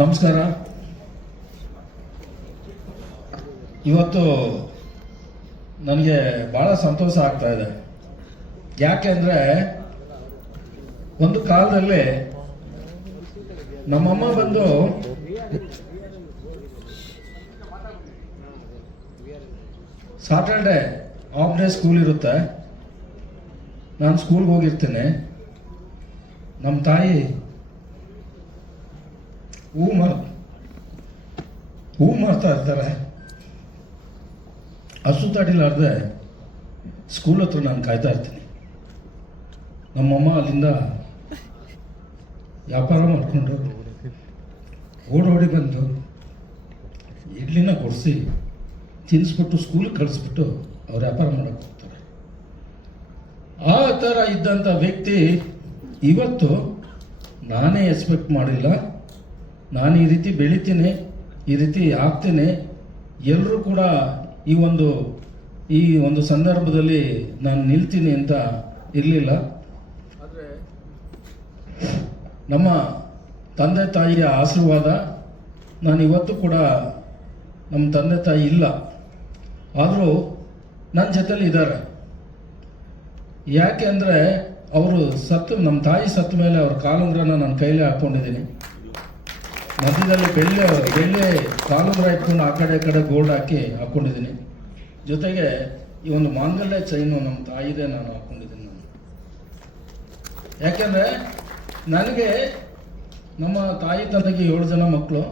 ನಮಸ್ಕಾರ. ಇವತ್ತು ನನಗೆ ಭಾಳ ಸಂತೋಷ ಆಗ್ತಾ ಇದೆ. ಯಾಕೆಂದರೆ ಒಂದು ಕಾಲದಲ್ಲಿ ನಮ್ಮಮ್ಮ ಬಂದು ಸಾಟರ್ಡೆ ಹಾಫ್ ಡೇ ಸ್ಕೂಲ್ ಇರುತ್ತೆ, ನಾನು ಸ್ಕೂಲ್ಗೆ ಹೋಗಿರ್ತೇನೆ. ನಮ್ಮ ತಾಯಿ ಹೂ ಮಾಡ್ತಾ ಇರ್ತಾರೆ. ಹಸು ತಡಿಲಾರ್ದೆ ಸ್ಕೂಲ್ ಹತ್ರ ನಾನು ಕಾಯ್ತಾ ಇರ್ತೀನಿ. ನಮ್ಮಮ್ಮ ಅಲ್ಲಿಂದ ವ್ಯಾಪಾರ ಮಾಡಿಕೊಂಡು ಓಡೋಡಿ ಬಂದು ಇಡ್ಲಿನ ಕೊಡಿಸಿ ತಿನ್ನಿಸ್ಬಿಟ್ಟು ಸ್ಕೂಲಿಗೆ ಕಳಿಸ್ಬಿಟ್ಟು ಅವ್ರು ವ್ಯಾಪಾರ ಮಾಡೋಕ್ಕೆ ಹೋಗ್ತಾರೆ. ಆ ಥರ ಇದ್ದಂಥ ವ್ಯಕ್ತಿ ಇವತ್ತು ನಾನೇ ಎಕ್ಸ್ಪೆಕ್ಟ್ ಮಾಡಿಲ್ಲ. ನಾನು ಈ ರೀತಿ ಬೆಳಿತೀನಿ, ಈ ರೀತಿ ಆಗ್ತೇನೆ, ಎಲ್ಲರೂ ಕೂಡ ಈ ಒಂದು ಸಂದರ್ಭದಲ್ಲಿ ನಾನು ನಿಲ್ತೀನಿ ಅಂತ ಇರಲಿಲ್ಲ. ಆದರೆ ನಮ್ಮ ತಂದೆ ತಾಯಿಯ ಆಶೀರ್ವಾದ, ನಾನು ಇವತ್ತು ಕೂಡ ನಮ್ಮ ತಂದೆ ತಾಯಿ ಇಲ್ಲ, ಆದರೂ ನನ್ನ ಜೊತೆಲಿ ಇದ್ದಾರೆ. ಯಾಕೆ ಅಂದರೆ ಅವರು ನಮ್ಮ ತಾಯಿ ಸತ್ತ ಮೇಲೆ ಅವ್ರ ಕಾಲುಂಗ್ರನ ನನ್ನ ಕೈಲೇ ಹಾಕ್ಕೊಂಡಿದ್ದೀನಿ. ಮಧ್ಯದಲ್ಲಿ ಬೆಳ್ಳಿ ಕಾಲುಂಗ್ರ ಇಟ್ಕೊಂಡು ಆ ಕಡೆ ಗೋಲ್ಡ್ ಹಾಕ್ಕೊಂಡಿದ್ದೀನಿ. ಜೊತೆಗೆ ಈ ಒಂದು ಮಾಂಗಲ್ಯ ಚೈನು ನಮ್ಮ ತಾಯಿದೆ ನಾನು ಹಾಕ್ಕೊಂಡಿದ್ದೀನಿ. ಯಾಕೆಂದರೆ ನನಗೆ ನಮ್ಮ ತಾಯಿ ತಂದೆಗೆ 7 ಜನ ಮಕ್ಕಳು,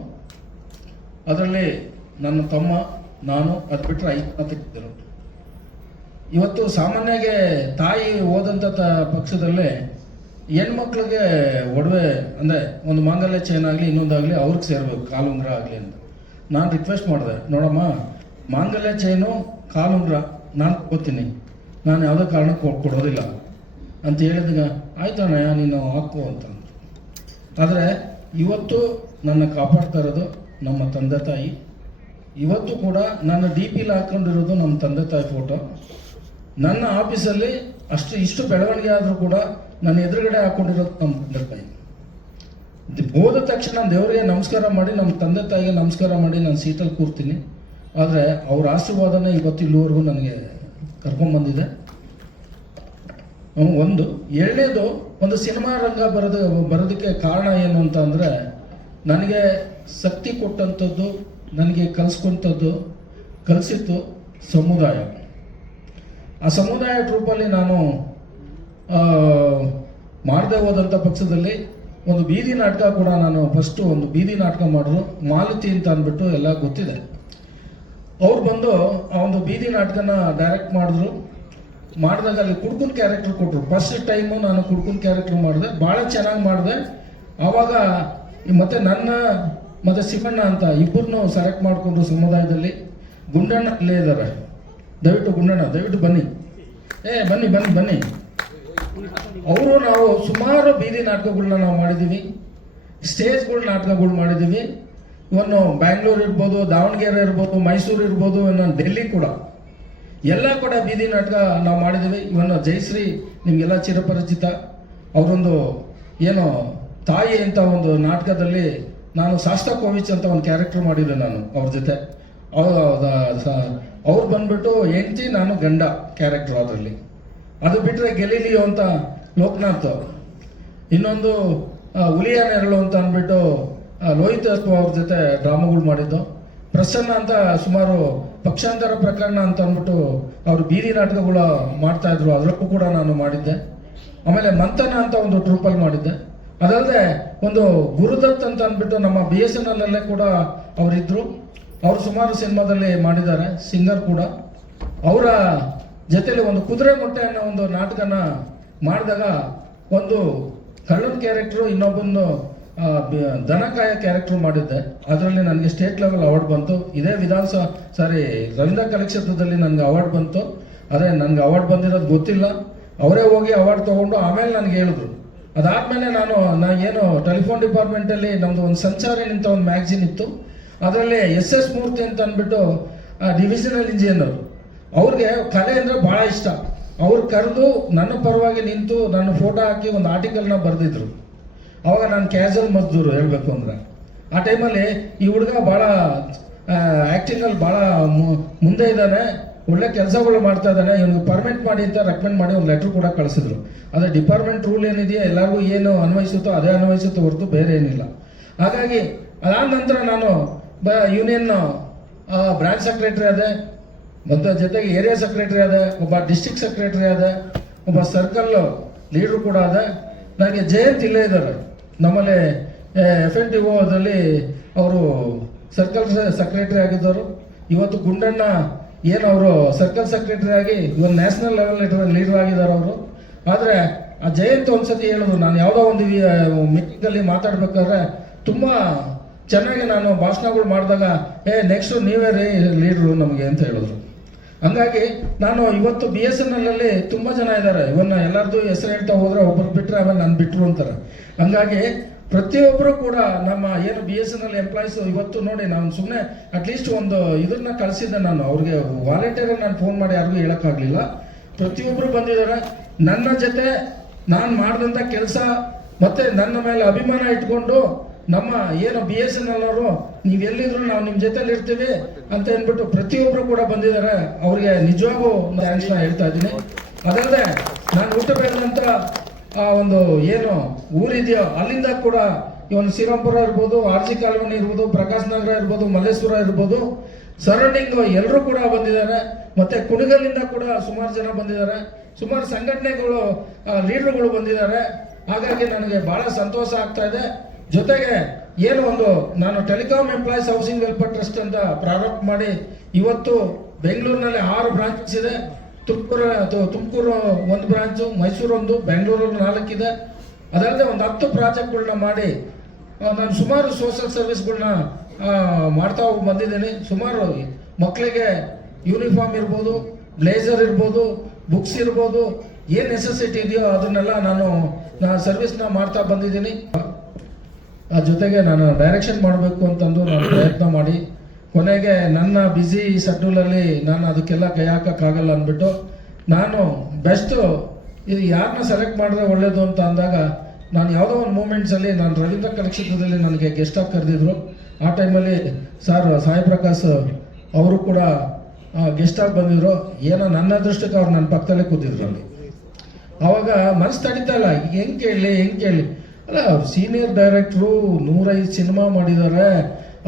ಅದರಲ್ಲಿ ನನ್ನ ತಮ್ಮ, ನಾನು, ಅದು ಬಿಟ್ಟರೆ 5 ಜನ ತೆಗೆದಿದ್ದರು. ಇವತ್ತು ಸಾಮಾನ್ಯಗೆ ತಾಯಿ ಹೋದಂಥ ಪಕ್ಷದಲ್ಲಿ ಹೆಣ್ಮಕ್ಳಿಗೆ ಒಡವೆ ಅಂದರೆ ಒಂದು ಮಾಂಗಲ್ಯ ಚೈನ್ ಆಗಲಿ ಇನ್ನೊಂದಾಗಲಿ ಅವ್ರಿಗೆ ಸೇರಬೇಕು, ಕಾಲುಂಗ್ರ ಆಗಲಿ ಅಂತ. ನಾನು ರಿಕ್ವೆಸ್ಟ್ ಮಾಡಿದೆ, ನೋಡಮ್ಮ ಮಾಂಗಲ್ಯ ಚೈನು ಕಾಲುಂಗ್ರ ನಾನು ಕೊಡ್ತೀನಿ, ನಾನು ಯಾವುದೇ ಕಾರಣಕ್ಕೆ ಕೊಡೋದಿಲ್ಲ ಅಂತ ಹೇಳಿದಾಗ ಆಯ್ತಣ್ಣ ನೀನು ಹಾಕು ಅಂತ. ಆದರೆ ಇವತ್ತು ನನ್ನ ಕಾಪಾಡ್ತಾ ಇರೋದು ನಮ್ಮ ತಂದೆ ತಾಯಿ. ಇವತ್ತು ಕೂಡ ನನ್ನ DPಲಿ ಹಾಕ್ಕೊಂಡಿರೋದು ನಮ್ಮ ತಂದೆ ತಾಯಿ ಫೋಟೋ. ನನ್ನ ಆಫೀಸಲ್ಲಿ ಇಷ್ಟು ಬೆಳವಣಿಗೆ ಆದರೂ ಕೂಡ ನನ್ನ ಎದುರುಗಡೆ ಹಾಕ್ಕೊಂಡಿರೋದು ನಮ್ಮ ತಂದೆ ತಾಯಿ. ಹೋದ ತಕ್ಷಣ ದೇವರಿಗೆ ನಮಸ್ಕಾರ ಮಾಡಿ, ನಮ್ಮ ತಂದೆ ತಾಯಿಗೆ ನಮಸ್ಕಾರ ಮಾಡಿ ನಾನು ಸೀಟಲ್ಲಿ ಕೂರ್ತೀನಿ. ಆದರೆ ಅವ್ರ ಆಶೀರ್ವಾದನೇ ಇವತ್ತು ಇಲ್ಲಿವರೆಗೂ ನನಗೆ ಕರ್ಕೊಂಡ್ಬಂದಿದೆ. ಎರಡನೇದು, ಒಂದು ಸಿನಿಮಾ ರಂಗ ಬರೋದಕ್ಕೆ ಕಾರಣ ಏನು ಅಂತ ಅಂದರೆ, ನನಗೆ ಶಕ್ತಿ ಕೊಟ್ಟಂಥದ್ದು, ನನಗೆ ಕಲಿಸಿತ್ತು ಸಮುದಾಯ. ಆ ಸಮುದಾಯ ಟ್ರೂಪಲ್ಲಿ ನಾನು ಮಾಡದೆ ಹೋದಂಥ ಪಕ್ಷದಲ್ಲಿ ಒಂದು ಬೀದಿ ನಾಟಕ ಕೂಡ ನಾನು ಫಸ್ಟು ಒಂದು ಬೀದಿ ನಾಟಕ ಮಾಡಿದ್ರು, ಮಾಲತಿ ಅಂತ ಅಂದ್ಬಿಟ್ಟು ಎಲ್ಲ ಗೊತ್ತಿದೆ. ಅವ್ರು ಬಂದು ಆ ಒಂದು ಬೀದಿ ನಾಟಕನ ಡೈರೆಕ್ಟ್ ಮಾಡಿದಾಗ ಅಲ್ಲಿ ಕುಡ್ಕುನ್ ಕ್ಯಾರೆಕ್ಟರ್ ಕೊಟ್ಟರು. ಫಸ್ಟ್ ಟೈಮು ನಾನು ಕುಡ್ಕುನ್ ಕ್ಯಾರೆಕ್ಟರ್ ಮಾಡಿದೆ, ಭಾಳ ಚೆನ್ನಾಗಿ ಮಾಡಿದೆ. ಆವಾಗ ಮತ್ತೆ ನನ್ನ ಮತ್ತು ಶಿವಣ್ಣ ಅಂತ ಇಬ್ಬರನ್ನೂ ಸೆಲೆಕ್ಟ್ ಮಾಡಿಕೊಂಡ್ರು ಸಮುದಾಯದಲ್ಲಿ. ಗುಂಡಣ್ಣ ಅಲ್ಲೇ ಇದ್ದಾರೆ, ದಯವಿಟ್ಟು ಬನ್ನಿ, ಬನ್ನಿ. ಅವರು ನಾವು ಸುಮಾರು ಬೀದಿ ನಾಟಕಗಳನ್ನ ನಾವು ಮಾಡಿದ್ದೀವಿ, ಸ್ಟೇಜ್ಗಳ ನಾಟಕಗಳು ಮಾಡಿದ್ದೀವಿ. ಇವನ್ನು ಬ್ಯಾಂಗ್ಳೂರು ಇರ್ಬೋದು, ದಾವಣಗೆರೆ ಇರ್ಬೋದು, ಮೈಸೂರು ಇರ್ಬೋದು, ಇನ್ನೊಂದು ಡೆಲ್ಲಿ ಕೂಡ ಎಲ್ಲ ಕೂಡ ಬೀದಿ ನಾಟಕ ನಾವು ಮಾಡಿದ್ದೀವಿ. ಇವನ್ನು ಜಯಶ್ರೀ ನಿಮಗೆಲ್ಲ ಚಿರಪರಿಚಿತ. ಅವರೊಂದು ಏನು ತಾಯಿ ಅಂತ ಒಂದು ನಾಟಕದಲ್ಲಿ ನಾನು ಶಾಸ್ತ್ರ ಕೋವಿಚ್ ಅಂತ ಒಂದು ಕ್ಯಾರೆಕ್ಟರ್ ಮಾಡಿದ್ದೆ ನಾನು ಅವ್ರ ಜೊತೆ. ಅವ್ರು ಬಂದ್ಬಿಟ್ಟು ಹೆಂಡತಿ, ನಾನು ಗಂಡ ಕ್ಯಾರೆಕ್ಟರ್ ಅದರಲ್ಲಿ. ಅದು ಬಿಟ್ಟರೆ ಗೆಲೀಲಿಯೋ ಅಂತ ಲೋಕನಾಥ್, ಇನ್ನೊಂದು ಹುಲಿಯ ನೆರಳು ಅಂತ ಅಂದ್ಬಿಟ್ಟು ಲೋಹಿತ್ ಅವ್ರ ಜೊತೆ ಡ್ರಾಮಾಗಳು ಮಾಡಿದ್ದು. ಪ್ರಸನ್ನ ಅಂತ ಸುಮಾರು ಪಕ್ಷಾಂತರ ಪ್ರಕರಣ ಅಂತ ಅಂದ್ಬಿಟ್ಟು ಅವರು ಬೀದಿ ನಾಟಕಗಳು ಮಾಡ್ತಾ ಇದ್ರು, ಅದರಲ್ಲೂ ಕೂಡ ನಾನು ಮಾಡಿದ್ದೆ. ಆಮೇಲೆ ಮಂಥನ ಅಂತ ಒಂದು ಟ್ರೂಪಲ್ಲಿ ಮಾಡಿದ್ದೆ. ಅದಲ್ಲದೆ ಒಂದು ಗುರುದತ್ ಅಂತ ಅಂದ್ಬಿಟ್ಟು ನಮ್ಮ BSNL ಅಲ್ಲೇ ಕೂಡ ಅವರಿದ್ದರು. ಅವರು ಸುಮಾರು ಸಿನಿಮಾದಲ್ಲಿ ಮಾಡಿದ್ದಾರೆ, ಸಿಂಗರ್ ಕೂಡ. ಅವರ ಜೊತೆಲಿ ಒಂದು ಕುದುರೆ ಮೊಟ್ಟೆ ಅನ್ನೋ ಒಂದು ನಾಟಕನ ಮಾಡಿದಾಗ ಒಂದು ಕಳ್ಳನ ಕ್ಯಾರೆಕ್ಟ್ರು, ಇನ್ನೊಬ್ಬಂದು ದನಕಾಯ ಕ್ಯಾರೆಕ್ಟರ್ ಮಾಡಿದ್ದೆ. ಅದರಲ್ಲಿ ನನಗೆ ಸ್ಟೇಟ್ ಲೆವೆಲ್ ಅವಾರ್ಡ್ ಬಂತು. ಇದೇ ರವೀಂದ್ರ ಕಲಾಕ್ಷೇತ್ರದಲ್ಲಿ ನನಗೆ ಅವಾರ್ಡ್ ಬಂತು. ಆದರೆ ನನಗೆ ಅವಾರ್ಡ್ ಬಂದಿರೋದು ಗೊತ್ತಿಲ್ಲ, ಅವರೇ ಹೋಗಿ ಅವಾರ್ಡ್ ತೊಗೊಂಡು ಆಮೇಲೆ ನನಗೆ ಹೇಳಿದ್ರು. ಅದಾದಮೇಲೆ ನಾನು ಏನು ಟೆಲಿಫೋನ್ ಡಿಪಾರ್ಟ್ಮೆಂಟಲ್ಲಿ ನಮ್ಮದು ಒಂದು ಸಂಚಾರಿ ಅಂತ ಒಂದು ಮ್ಯಾಗ್ಝಿನ್ ಇತ್ತು, ಅದರಲ್ಲಿ SS ಮೂರ್ತಿ ಅಂತ ಅಂದ್ಬಿಟ್ಟು ಡಿವಿಷನಲ್ ಇಂಜಿನಿಯರ್, ಅವ್ರಿಗೆ ಕಲೆ ಅಂದರೆ ಭಾಳ ಇಷ್ಟ. ಅವ್ರು ಕರೆದು ನನ್ನ ಪರವಾಗಿ ನಿಂತು ನನ್ನ ಫೋಟೋ ಹಾಕಿ ಒಂದು ಆರ್ಟಿಕಲ್ನ ಬರೆದಿದ್ರು. ಅವಾಗ ನಾನು ಕ್ಯಾಶುವಲ್ ಮಜ್ದೂರು ಹೇಳಬೇಕು ಅಂದರೆ. ಆ ಟೈಮಲ್ಲಿ ಈ ಹುಡುಗ ಭಾಳ ಆ್ಯಕ್ಟಿಂಗಲ್ಲಿ ಭಾಳ ಮುಂದೆ ಇದ್ದಾನೆ, ಒಳ್ಳೆ ಕೆಲಸಗಳು ಮಾಡ್ತಾ ಇದ್ದಾನೆ, ಇವನಿಗೆ ಪರ್ಮನೆಂಟ್ ಮಾಡಿ ಅಂತ ರೆಕಮೆಂಡ್ ಮಾಡಿ ಒಂದು ಲೆಟ್ರ್ ಕೂಡ ಕಳಿಸಿದ್ರು. ಅದೇ ಡಿಪಾರ್ಟ್ಮೆಂಟ್ ರೂಲ್ ಏನಿದೆಯೋ ಎಲ್ಲರಿಗೂ ಏನು ಅನ್ವಯಿಸುತ್ತೋ ಅದೇ ಅನ್ವಯಿಸುತ್ತೋ ಹೊರತು ಬೇರೆ ಏನಿಲ್ಲ. ಹಾಗಾಗಿ ಅದಾದ ನಂತರ ನಾನು ಯೂನಿಯನ್ ಬ್ರಾಂಚ್ ಸೆಕ್ರೆಟರಿ ಆದೆ, ಮತ್ತು ಜೊತೆಗೆ ಏರಿಯಾ ಸೆಕ್ರೆಟರಿ ಆದೆ, ಒಬ್ಬ ಡಿಸ್ಟ್ರಿಕ್ಟ್ ಸೆಕ್ರೆಟರಿ ಆದೆ, ಒಬ್ಬ ಸರ್ಕಲ್ ಲೀಡ್ರು ಕೂಡ ಆದೆ. ನನಗೆ ಜಯಂತ್ ಇಲ್ಲೇ ಇದ್ದಾರೆ, ನಮ್ಮಲ್ಲಿ FNTO ಅದರಲ್ಲಿ ಅವರು ಸರ್ಕಲ್ ಸೆಕ್ರೆಟರಿ ಆಗಿದ್ದರು. ಇವತ್ತು ಗುಂಡಣ್ಣ ಏನು ಅವರು ಸರ್ಕಲ್ ಸೆಕ್ರೆಟರಿ ಆಗಿ ಇವತ್ತು ನ್ಯಾಷನಲ್ ಲೆವೆಲ್ ಲೀಡರ್ ಆಗಿದ್ದಾರೆ ಅವರು. ಆದರೆ ಆ ಜಯಂತ್ ಒಂದ್ಸತಿ ಹೇಳಿದ್ರು, ನಾನು ಯಾವುದೋ ಒಂದು ಮೀಟಿಂಗಲ್ಲಿ ಮಾತಾಡ್ಬೇಕಾದ್ರೆ ತುಂಬ ಚೆನ್ನಾಗಿ ನಾನು ಭಾಷಣಗಳು ಮಾಡಿದಾಗ ನೆಕ್ಸ್ಟ್ ನೀವೇ ರೀ ಲೀಡ್ರು ನಮಗೆ ಅಂತ ಹೇಳಿದ್ರು. ಹಂಗಾಗಿ ನಾನು ಇವತ್ತು BSNL ಅಲ್ಲಿ ತುಂಬ ಜನ ಇದ್ದಾರೆ, ಇವನ್ನ ಎಲ್ಲರದ್ದು ಹೆಸರು ಹೇಳ್ತಾ ಹೋದ್ರೆ ಒಬ್ಬರು ಬಿಟ್ಟರೆ ಆಮೇಲೆ ನಾನು ಬಿಟ್ಟರು ಅಂತಾರೆ. ಹಂಗಾಗಿ ಪ್ರತಿಯೊಬ್ಬರು ಕೂಡ ನಮ್ಮ ಏನು BSNL ಎಂಪ್ಲಾಯೀಸ್ ಇವತ್ತು ನೋಡಿ, ನಾನು ಸುಮ್ಮನೆ ಅಟ್ಲೀಸ್ಟ್ ಒಂದು ಇದನ್ನ ಕಳಿಸಿದ್ದೆ, ನಾನು ಅವ್ರಿಗೆ ವಾಲಂಟಿಯರ್ ನಾನು ಫೋನ್ ಮಾಡಿ ಯಾರಿಗೂ ಹೇಳೋಕ್ಕಾಗಲಿಲ್ಲ. ಪ್ರತಿಯೊಬ್ಬರು ಬಂದಿದ್ದಾರೆ, ನನ್ನ ಜೊತೆ ನಾನು ಮಾಡಿದಂಥ ಕೆಲಸ ಮತ್ತು ನನ್ನ ಮೇಲೆ ಅಭಿಮಾನ ಇಟ್ಕೊಂಡು ನಮ್ಮ ಏನು BSNL ಅವರು ನೀವೆಲ್ಲಿದ್ರು ನಾವು ನಿಮ್ಮ ಜೊತೆಲಿ ಇರ್ತೀವಿ ಅಂತ ಅಂದ್ಬಿಟ್ಟು ಪ್ರತಿಯೊಬ್ಬರು ಕೂಡ ಬಂದಿದ್ದಾರೆ. ಅವ್ರಿಗೆ ನಿಜವಾಗೂ ಥ್ಯಾಂಕ್ಸ್ನ ಹೇಳ್ತಾ ಇದ್ದೀನಿ. ಅದಲ್ಲದೆ ನಾನು ಊಟ ಬೆಳೆದಂಥ ಒಂದು ಏನು ಊರಿದೆಯೋ ಅಲ್ಲಿಂದ ಕೂಡ ಇವನು ಶ್ರೀರಾಮ್ಪುರ ಇರ್ಬೋದು, RG ಕಾಲೋನಿ ಇರ್ಬೋದು, ಪ್ರಕಾಶ್ ನಗರ ಇರ್ಬೋದು, ಮಲ್ಲೇಶ್ವರ ಇರ್ಬೋದು, ಸರೌಂಡಿಂಗ್ ಎಲ್ಲರೂ ಕೂಡ ಬಂದಿದ್ದಾರೆ. ಮತ್ತೆ ಕುಣಿಗಲ್ಲಿಂದ ಕೂಡ ಸುಮಾರು ಜನ ಬಂದಿದ್ದಾರೆ, ಸುಮಾರು ಸಂಘಟನೆಗಳು ಲೀಡರ್ಗಳು ಬಂದಿದ್ದಾರೆ. ಹಾಗಾಗಿ ನನಗೆ ಬಹಳ ಸಂತೋಷ ಆಗ್ತಾ ಇದೆ. ಜೊತೆಗೆ ಏನು ಒಂದು ನಾನು telecom employees housing welfare trust ಅಂತ ಪ್ರಾರಂಭ ಮಾಡಿ ಇವತ್ತು ಬೆಂಗಳೂರಿನಲ್ಲಿ 6 ಬ್ರಾಂಚಸ್ ಇದೆ. ತುಮಕೂರು 1 ಬ್ರಾಂಚು, ಮೈಸೂರು 1, ಬೆಂಗಳೂರಲ್ಲಿ 4 ಇದೆ. ಅದಲ್ಲದೆ ಒಂದು 10 ಪ್ರಾಜೆಕ್ಟ್ಗಳನ್ನ ಮಾಡಿ ನಾನು ಸುಮಾರು ಸೋಷಿಯಲ್ ಸರ್ವಿಸ್ಗಳನ್ನ ಮಾಡ್ತಾ ಬಂದಿದ್ದೀನಿ. ಸುಮಾರು ಮಕ್ಕಳಿಗೆ ಯೂನಿಫಾರ್ಮ್ ಇರ್ಬೋದು, ಬ್ಲೇಸರ್ ಇರ್ಬೋದು, ಬುಕ್ಸ್ ಇರ್ಬೋದು, ಏನು ನೆಸೆಸಿಟಿ ಇದೆಯೋ ಅದನ್ನೆಲ್ಲ ನಾನು ಸರ್ವಿಸ್ನ ಮಾಡ್ತಾ ಬಂದಿದ್ದೀನಿ. ಜೊತೆಗೆ ನಾನು ಡೈರೆಕ್ಷನ್ ಮಾಡಬೇಕು ಅಂತಂದು ನಾನು ಪ್ರಯತ್ನ ಮಾಡಿ ಕೊನೆಗೆ ನನ್ನ ಬ್ಯುಸಿ ಶೆಡ್ಯೂಲಲ್ಲಿ ನಾನು ಅದಕ್ಕೆಲ್ಲ ಕೈ ಹಾಕೋಕ್ಕಾಗಲ್ಲ ಅಂದ್ಬಿಟ್ಟು ನಾನು ಬೆಸ್ಟು ಇದು ಯಾರನ್ನ ಸೆಲೆಕ್ಟ್ ಮಾಡಿದ್ರೆ ಒಳ್ಳೇದು ಅಂತ ಅಂದಾಗ ನಾನು ಯಾವುದೋ ಒಂದು ಮೂಮೆಂಟ್ಸಲ್ಲಿ ನಾನು ರವೀಂದ್ರ ಕಲಾಕ್ಷೇತ್ರದಲ್ಲಿ ನನಗೆ ಗೆಸ್ಟಾಗಿ ಕರೆದಿದ್ರು. ಆ ಟೈಮಲ್ಲಿ ಸಾಯಿ ಪ್ರಕಾಶ್ ಅವರು ಕೂಡ ಗೆಸ್ಟಾಗಿ ಬಂದಿದ್ರು. ಏನೋ ನನ್ನ ಅದೃಷ್ಟಕ್ಕೆ ಅವ್ರು ನನ್ನ ಪಕ್ಕದಲ್ಲೇ ಕೂತಿದ್ರು ಅಲ್ಲಿ. ಆವಾಗ ಮನಸ್ಸು ತಡೀತಾ ಇಲ್ಲ, ಹೆಂಗೆ ಕೇಳಲಿ ಅಲ್ಲ, ಅವ್ರು ಸೀನಿಯರ್ ಡೈರೆಕ್ಟ್ರು 105 ಸಿನಿಮಾ ಮಾಡಿದ್ದಾರೆ,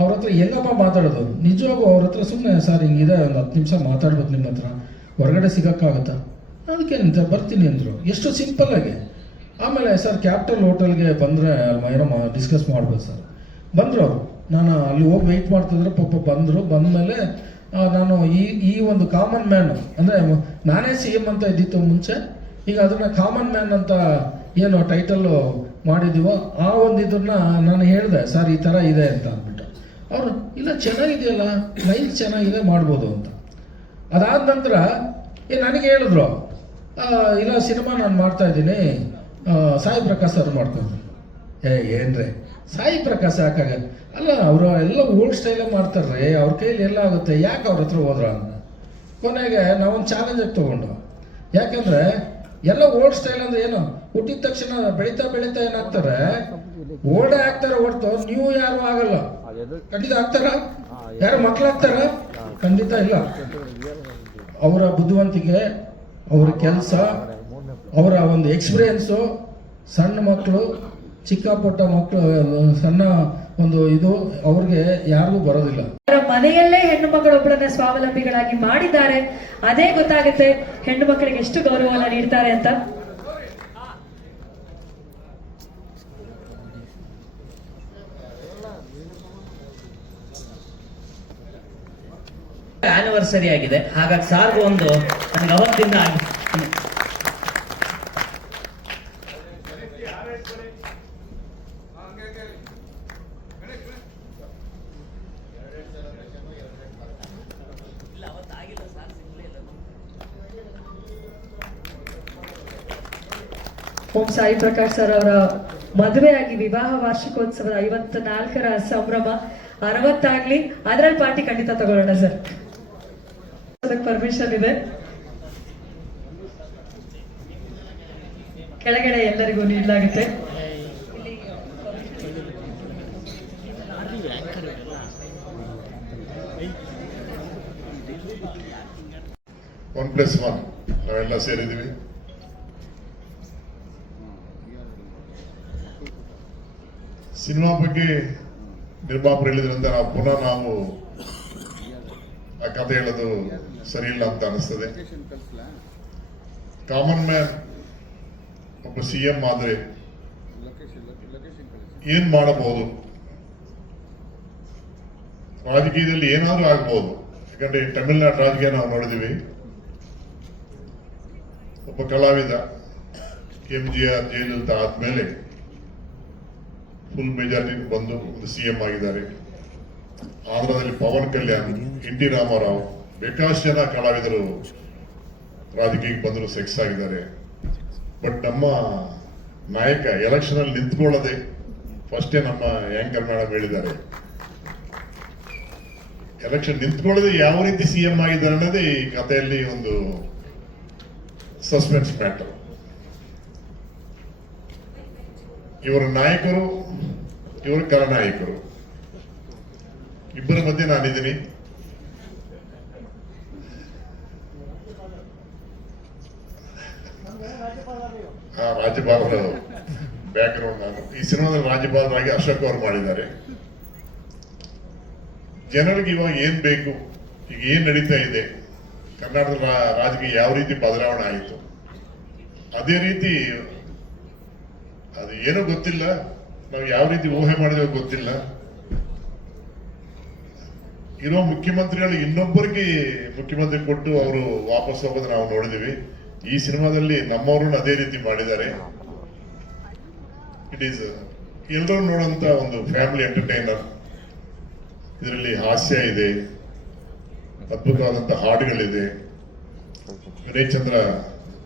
ಅವ್ರ ಹತ್ರ ಹೆಂಗಪ್ಪ ಮಾತಾಡೋದು. ನಿಜವಾಗೂ ಅವ್ರ ಹತ್ರ ಸುಮ್ಮನೆ ಸರ್ ಹಿಂಗಿದೆ, ಒಂದು 10 ನಿಮಿಷ ಮಾತಾಡ್ಬೇಕು ನಿಮ್ಮ ಹತ್ರ, ಹೊರಗಡೆ ಸಿಗೋಕ್ಕಾಗತ್ತಾ? ಅದಕ್ಕೇನಂತ ಬರ್ತೀನಿ ಅಂದರು, ಎಷ್ಟು ಸಿಂಪಲ್ಲಾಗಿ. ಆಮೇಲೆ ಸರ್ ಕ್ಯಾಪಿಟಲ್ ಹೋಟೆಲ್ಗೆ ಬಂದರೆ ಅಲ್ಲಿ ಏನೋ ಡಿಸ್ಕಸ್ ಮಾಡ್ಬೋದು ಸರ್. ಬಂದರು ಅವರು, ನಾನು ಅಲ್ಲಿ ಹೋಗಿ ವೆಯ್ಟ್ ಮಾಡ್ತಿದ್ರೆ ಪಾಪ ಬಂದರು. ಬಂದಮೇಲೆ ನಾನು ಈ ಒಂದು ಕಾಮನ್ ಮ್ಯಾನ್ ಅಂದರೆ ನಾನೇ CM ಅಂತ ಇದ್ದಿತ್ತು ಮುಂಚೆ, ಈಗ ಅದನ್ನು ಕಾಮನ್ ಮ್ಯಾನ್ ಅಂತ ಏನು ಟೈಟಲ್ಲು ಮಾಡಿದ್ದೀವೋ ಆ ಒಂದು ಇದನ್ನ ನಾನು ಹೇಳಿದೆ, ಸರ್ ಈ ಥರ ಇದೆ ಅಂತ ಅಂದ್ಬಿಟ್ಟು. ಅವರು ಇಲ್ಲ ಚೆನ್ನಾಗಿದೆಯಲ್ಲ, ಲೈಫ್ ಚೆನ್ನಾಗಿದೆ, ಮಾಡ್ಬೋದು ಅಂತ. ಅದಾದ ನಂತರ ನನಗೆ ಹೇಳಿದ್ರು, ಇಲ್ಲ ಸಿನಿಮಾ ನಾನು ಮಾಡ್ತಾ ಇದ್ದೀನಿ, ಸಾಯಿ ಪ್ರಕಾಶ್ ಅವ್ರು ಮಾಡ್ಕೊಂಡ್ರು. ಏನ್ರಿ ಸಾಯಿ ಪ್ರಕಾಶ್ ಯಾಕಾಗ? ಅಲ್ಲ ಅವರು ಎಲ್ಲ ಓಲ್ಡ್ ಸ್ಟೈಲೇ ಮಾಡ್ತಾರ್ರಿ, ಅವ್ರ ಕೈಲಿ ಎಲ್ಲ ಆಗುತ್ತೆ, ಯಾಕೆ ಅವ್ರ ಹತ್ರ ಹೋದ್ರ ಅಂತ. ಕೊನೆಗೆ ನಾವೊಂದು ಚಾಲೆಂಜಾಗಿ ತೊಗೊಂಡು, ಯಾಕಂದರೆ ಎಲ್ಲ ಓಲ್ಡ್ ಸ್ಟೈಲ್ ಅಂದ್ರೆ ಏನು, ಹುಟ್ಟಿದ ತಕ್ಷಣ ಬೆಳೀತಾ ಏನಾಗ್ತಾರೆ, ಓಲ್ಡೇ ಆಗ್ತಾರೆ ಹೊರತು ನೀವು ಯಾರು ಆಗಲ್ಲ. ಖಂಡಿತ ಆಗ್ತಾರ? ಯಾರು ಮಕ್ಕಳಾಗ್ತಾರ? ಖಂಡಿತ ಇಲ್ಲ. ಅವರ ಬುದ್ಧಿವಂತಿಕೆ, ಅವರ ಕೆಲಸ, ಅವರ ಒಂದು ಎಕ್ಸ್ಪೀರಿಯನ್ಸು, ಸಣ್ಣ ಮಕ್ಕಳು, ಚಿಕ್ಕ ಪುಟ್ಟ ಮಕ್ಕಳು, ಸಣ್ಣ ಒಂದು ಇದು ಅವ್ರಿಗೆ ಯಾರಿಗೂ ಬರೋದಿಲ್ಲ. ಮನೆಯಲ್ಲೇ ಹೆಣ್ಣು ಮಕ್ಕಳೊಬ್ಬಳನ್ನ ಸ್ವಾವಲಂಬಿಗಳಾಗಿ ಮಾಡಿದ್ದಾರೆ. ಅದೇ ಗೊತ್ತಾಗುತ್ತೆ ಹೆಣ್ಣು ಮಕ್ಕಳಿಗೆ ಎಷ್ಟು ಗೌರವವನ್ನು ನೀಡ್ತಾರೆ ಅಂತ. ಆನಿವರ್ಸರಿ ಆಗಿದೆ, ಹಾಗಾಗಿ ಸಾರ್ಗೂ ಒಂದು ನನಗೆ ಅವತ್ತಿಂದ ಓಂ ಸಾಯಿ ಪ್ರಕಾಶ್ ಸರ್ ಅವರ ಮದುವೆಯಾಗಿ ವಿವಾಹ ವಾರ್ಷಿಕೋತ್ಸವದ 54ರ ಸಂಭ್ರಮ 60 ಆಗ್ಲಿ, ಅದರಲ್ಲಿ ಪಾರ್ಟಿ ಖಂಡಿತ ತಗೊಳ್ಳೋಣ ಸರ್. ಅದಕ್ಕೆ ಪರ್ಮಿಷನ್ ಇದೆ. ಕೆಳಗಡೆ ಎಲ್ಲರಿಗೂ ನೀಡಲಾಗುತ್ತೆ. 1+1 ನಾವೆಲ್ಲ ಸೇರಿದ್ದೀವಿ. ಸಿನಿಮಾ ಬಗ್ಗೆ ನಿರ್ಮಾಪಕರು ಹೇಳಿದ್ರಿಂದ ನಾವು ಆ ಕಥೆ ಹೇಳೋದು ಸರಿ ಇಲ್ಲ ಅಂತ ಅನಿಸ್ತದೆ. ಕಾಮನ್ ಮ್ಯಾನ್ ಒಬ್ಬ CM ಆದ್ರೆ ಏನ್ ಮಾಡಬಹುದು, ರಾಜಕೀಯದಲ್ಲಿ ಏನಾದ್ರೂ ಆಗ್ಬಹುದು. ಯಾಕಂದ್ರೆ ತಮಿಳುನಾಡು ರಾಜಕೀಯ ನಾವು ನೋಡಿದೀವಿ. ಒಬ್ಬ ಕಲಾವಿದ MGR ಜಯಲಲಿತಾ ಆದ್ಮೇಲೆ ಫುಲ್ ಮೆಜಾರಿಟಿ ಬಂದು ಒಂದು CM ಆಗಿದ್ದಾರೆ. ಆಂಧ್ರದಲ್ಲಿ ಪವನ್ ಕಲ್ಯಾಣ್, NT ರಾಮಾರಾವ್, ಬೇಕಾದಷ್ಟು ಜನ ಕಲಾವಿದರು ರಾಜಕೀಯಕ್ಕೆ ಬಂದರು, ಸೆಕ್ಸ್ ಆಗಿದ್ದಾರೆ. ಬಟ್ ನಮ್ಮ ನಾಯಕ ಎಲೆಕ್ಷನ್ ಅಲ್ಲಿ ನಿಂತ್ಕೊಳ್ಳದೆ ಫಸ್ಟೇ ನಮ್ಮ ಆಂಕರ್ ಮೇಡಮ್ ಹೇಳಿದ್ದಾರೆ, ಎಲೆಕ್ಷನ್ ನಿಂತ್ಕೊಳ್ಳದೆ ಯಾವ ರೀತಿ CM ಆಗಿದ್ದಾರೆ ಅನ್ನೋದೇ ಈ ಕಥೆಯಲ್ಲಿ ಒಂದು ಸಸ್ಪೆನ್ಸ್ ಮ್ಯಾಟರ್. ಇವರ ನಾಯಕರು, ಇವರು ಖಳನಾಯಕರು, ಇಬ್ಬರ ಮಧ್ಯೆ ನಾನಿದ್ದೀನಿ. ರಾಜ್ಯಪಾಲರ ಬ್ಯಾಕ್ ಗ್ರೌಂಡ್ ನಾನು ಈ ಸಿನಿಮಾದಲ್ಲಿ ರಾಜ್ಯಪಾಲರಾಗಿ ಅಶೋಕ್ ಅವರು ಮಾಡಿದ್ದಾರೆ. ಜನರಿಗೆ ಇವಾಗ ಏನ್ ಬೇಕು, ಈಗ ಏನ್ ನಡೀತಾ ಇದೆ, ಕರ್ನಾಟಕದ ರಾಜಕೀಯ ಯಾವ ರೀತಿ ಬದಲಾವಣೆ ಆಯಿತು, ಅದೇ ರೀತಿ ಅದು ಏನೂ ಗೊತ್ತಿಲ್ಲ. ನಾವು ಯಾವ ರೀತಿ ಊಹೆ ಮಾಡಿದೆವು ಗೊತ್ತಿಲ್ಲ. ಇರೋ ಮುಖ್ಯಮಂತ್ರಿಗಳು ಇನ್ನೊಬ್ಬರಿಗೆ ಮುಖ್ಯಮಂತ್ರಿ ಕೊಟ್ಟು ಅವರು ವಾಪಸ್ ಹೋಗೋದು ನಾವು ನೋಡಿದೀವಿ. ಈ ಸಿನಿಮಾದಲ್ಲಿ ನಮ್ಮವ್ರನ್ನ ಅದೇ ರೀತಿ ಮಾಡಿದ್ದಾರೆ. ಇಟ್ ಈಸ್ ಎಲ್ಲರೂ ನೋಡುವಂತ ಒಂದು ಫ್ಯಾಮಿಲಿ ಎಂಟರ್ಟೈನರ್. ಇದರಲ್ಲಿ ಹಾಸ್ಯ ಇದೆ, ಅದ್ಭುತವಾದಂತಹ ಹಾಡುಗಳಿದೆ. ವಿನಯ್ ಚಂದ್ರ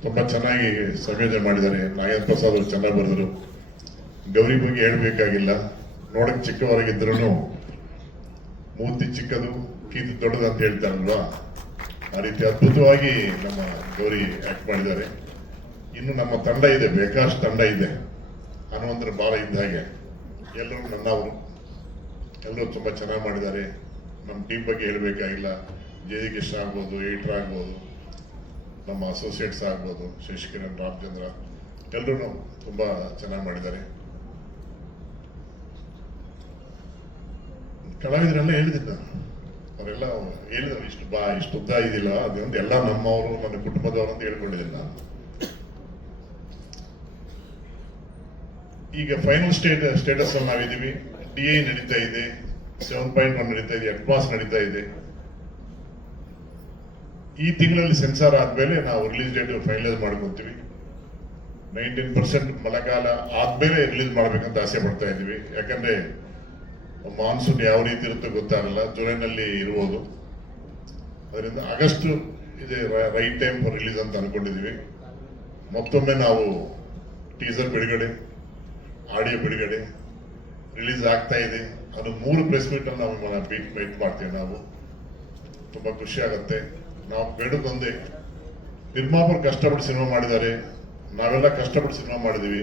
ತುಂಬಾ ಚೆನ್ನಾಗಿ ಸಂಯೋಜನೆ ಮಾಡಿದ್ದಾರೆ. ನಾಗೇಂದ್ರ ಪ್ರಸಾದ್ ಅವರು ಚೆನ್ನಾಗಿ ಬರೆದರು. ಗೌರಿ ಬಗ್ಗೆ ಹೇಳ್ಬೇಕಾಗಿಲ್ಲ, ನೋಡಕ್ ಚಿಕ್ಕವರಾಗಿದ್ರು ಮೂರ್ತಿ ಚಿಕ್ಕದು ಕೀರ್ತಿ ದೊಡ್ಡದು ಅಂತ ಹೇಳ್ತಾರಲ್ವಾ, ಆ ರೀತಿ ಅದ್ಭುತವಾಗಿ ನಮ್ಮ ಗೌರಿ ಆಕ್ಟ್ ಮಾಡಿದ್ದಾರೆ. ಇನ್ನು ನಮ್ಮ ತಂಡ ಇದೆ, ಬೇಕಾಷ್ಟು ತಂಡ ಇದೆ. ಹನುಮಂತರ ಬಾಲ ಇದ್ದ ಹಾಗೆ ಎಲ್ಲರೂ ನನ್ನವರು, ಎಲ್ಲರೂ ತುಂಬಾ ಚೆನ್ನಾಗಿ ಮಾಡಿದ್ದಾರೆ. ನಮ್ಮ ಟೀಮ್ ಬಗ್ಗೆ ಹೇಳಬೇಕಾಗಿಲ್ಲ. ಜೆ ಕೃಷ್ಣ ಆಗ್ಬೋದು, ಏಟ್ರ್ ಆಗ್ಬೋದು, ನಮ್ಮ ಅಸೋಸಿಯೇಟ್ಸ್ ಆಗ್ಬೋದು, ಶಶಿಕಿರಣ್, ರಾಮಚಂದ್ರ, ಎಲ್ಲರೂ ತುಂಬಾ ಚೆನ್ನಾಗಿ ಮಾಡಿದ್ದಾರೆ. ಕಲಾವಿದರೆಲ್ಲ ಹೇಳಿದ್ರು, ಅವರೆಲ್ಲ ಹೇಳಿದ್ರು ಇಷ್ಟು ಉದ್ದ ಇದಿಲ್ಲ, ಅದೊಂದು ಎಲ್ಲ ನಮ್ಮವರು, ನನ್ನ ಕುಟುಂಬದವರು ಅಂತ ಹೇಳ್ಕೊಂಡಿದ್ದೀನಿ ನಾನು. ಈಗ ಫೈನಲ್ ಸ್ಟೇಟಸ್ ಅಲ್ಲಿ ನಾವಿದ್ದೀವಿ. DA ನಡೀತಾ ಇದೆ, 7.1 ನಡೀತಾ ಇದೆ, ಅಡ್ವಾನ್ಸ್ ನಡೀತಾ ಇದೆ. ಈ ತಿಂಗಳಲ್ಲಿ ಸೆನ್ಸಾರ್ ಆದ್ಮೇಲೆ ನಾವು ರಿಲೀಸ್ ಡೇಟ್ ಫೈನಲೈಸ್ ಮಾಡ್ಕೊಂತೀವಿ. 19% ಮಳೆಗಾಲ ಆದ್ಮೇಲೆ ರಿಲೀಸ್ ಮಾಡ್ಬೇಕಂತ ಆಸೆ ಪಡ್ತಾ ಇದೀವಿ. ಯಾಕಂದ್ರೆ ಮಾನ್ಸೂನ್ ಯಾವ ರೀತಿ ಇರುತ್ತೋ ಗೊತ್ತಾಗಲ್ಲ, ಜುಲೈನಲ್ಲಿ ಇರ್ಬೋದು. ಅದರಿಂದ ಆಗಸ್ಟ್ ಇದೆ ರೈಟ್ ಟೈಮ್ ಫಾರ್ ರಿಲೀಸ್ ಅಂತ ಅನ್ಕೊಂಡಿದೀವಿ. ಮತ್ತೊಮ್ಮೆ ನಾವು ಟೀಸರ್ ಬಿಡುಗಡೆ, ಆಡಿಯೋ ಬಿಡುಗಡೆ, ರಿಲೀಸ್ ಆಗ್ತಾ ಇದೆ. ಅದು 3 ಪ್ರೆಸ್ ಮೀಟ್ ಅಲ್ಲಿ ನಾವು ಮೀಟ್ ಮಾಡ್ತೀವಿ. ನಾವು ತುಂಬಾ ಖುಷಿ ಆಗುತ್ತೆ. ನಾವು ಬೇಡದೊಂದೇ, ನಿರ್ಮಾಪಕರು ಕಷ್ಟಪಟ್ಟು ಸಿನಿಮಾ ಮಾಡಿದ್ದಾರೆ, ನಾವೆಲ್ಲ ಕಷ್ಟಪಟ್ಟು ಸಿನಿಮಾ ಮಾಡಿದೀವಿ.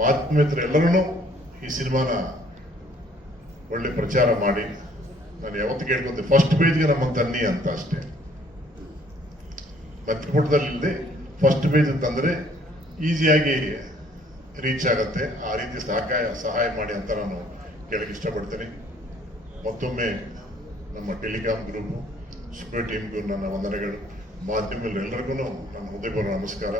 ಮಾಧ್ಯಮೇತರು ಎಲ್ಲರೂ ಈ ಸಿನಿಮಾನ ಒಳ್ಳೆ ಪ್ರಚಾರ ಮಾಡಿ. ನಾನು ಯಾವತ್ತು ಕೇಳ್ಕೊಂಡೆ, ಫಸ್ಟ್ ಪೇಜ್ಗೆ ನಮ್ಮ ತನ್ನಿ ಅಂತ ಅಷ್ಟೇ. ಮಧ್ಯಪುಟದಲ್ಲಿ ಇಲ್ಲದೆ ಫಸ್ಟ್ ಪೇಜ್ ಅಂತಂದ್ರೆ ಈಸಿಯಾಗಿ ರೀಚ್ ಆಗತ್ತೆ. ಆ ರೀತಿ ಸಹಾಯ ಮಾಡಿ ಅಂತ ನಾನು ಕೇಳಕ್ಕೆ ಇಷ್ಟಪಡ್ತೇನೆ. ಮತ್ತೊಮ್ಮೆ ನಮ್ಮ ಟೆಲಿಕಾಂ ಗ್ರೂಪ್, ಸುಪರ್ ಟೀಮ್ಗೂ ನನ್ನ ವಂದನೆಗಳು. ಮಾಧ್ಯಮದಲ್ಲರಿಗೂ ನನ್ನ ಹೃದಯಪೂರ್ವಕ ನಮಸ್ಕಾರ.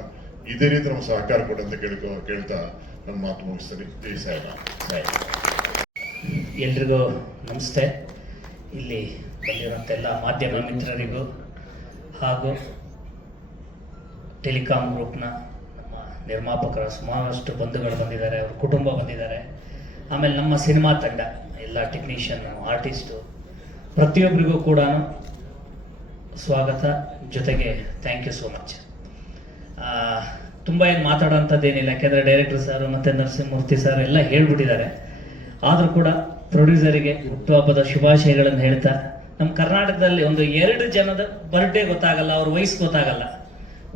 ಇದೇ ರೀತಿ ನಮ್ಮ ಸಹಕಾರ ಕೊಡಿ ಅಂತ ಕೇಳ್ತಾ ನನ್ನ ಮಾತು ಮುಗಿಸ್ತೀನಿ. ಜೈ ಸಾಯಿರಾಮ್. ಎಲ್ರಿಗೂ ನಮಸ್ತೆ. ಇಲ್ಲಿ ಬಂದಿರುವಂಥ ಎಲ್ಲ ಮಾಧ್ಯಮ ಮಿತ್ರರಿಗೂ ಹಾಗೂ ಟೆಲಿಕಾಂ ಗ್ರೂಪ್ನ ನಮ್ಮ ನಿರ್ಮಾಪಕರ ಸುಮಾರಷ್ಟು ಬಂಧುಗಳು ಬಂದಿದ್ದಾರೆ, ಅವ್ರ ಕುಟುಂಬ ಬಂದಿದ್ದಾರೆ. ಆಮೇಲೆ ನಮ್ಮ ಸಿನಿಮಾ ತಂಡ, ಎಲ್ಲ ಟೆಕ್ನಿಷಿಯನ್, ಆರ್ಟಿಸ್ಟು, ಪ್ರತಿಯೊಬ್ಬರಿಗೂ ಕೂಡ ಸ್ವಾಗತ. ಜೊತೆಗೆ ಥ್ಯಾಂಕ್ ಯು ಸೋ ಮಚ್. ತುಂಬ ಏನು ಮಾತಾಡೋಂಥದ್ದೇನಿಲ್ಲ, ಯಾಕೆಂದರೆ ಡೈರೆಕ್ಟರ್ ಸರ್ ಮತ್ತು ನರಸಿಂಹಮೂರ್ತಿ ಸರ್ ಎಲ್ಲ ಹೇಳ್ಬಿಟ್ಟಿದ್ದಾರೆ. ಆದರೂ ಕೂಡ ಪ್ರೊಡ್ಯೂಸರಿಗೆ ಹುಟ್ಟುಹಬ್ಬದ ಶುಭಾಶಯಗಳನ್ನು ಹೇಳ್ತಾ, ನಮ್ಮ ಕರ್ನಾಟಕದಲ್ಲಿ ಒಂದು 2 ಜನದ ಬರ್ಡೇ ಗೊತ್ತಾಗಲ್ಲ, ಅವ್ರ ವಯಸ್ಸು ಗೊತ್ತಾಗಲ್ಲ.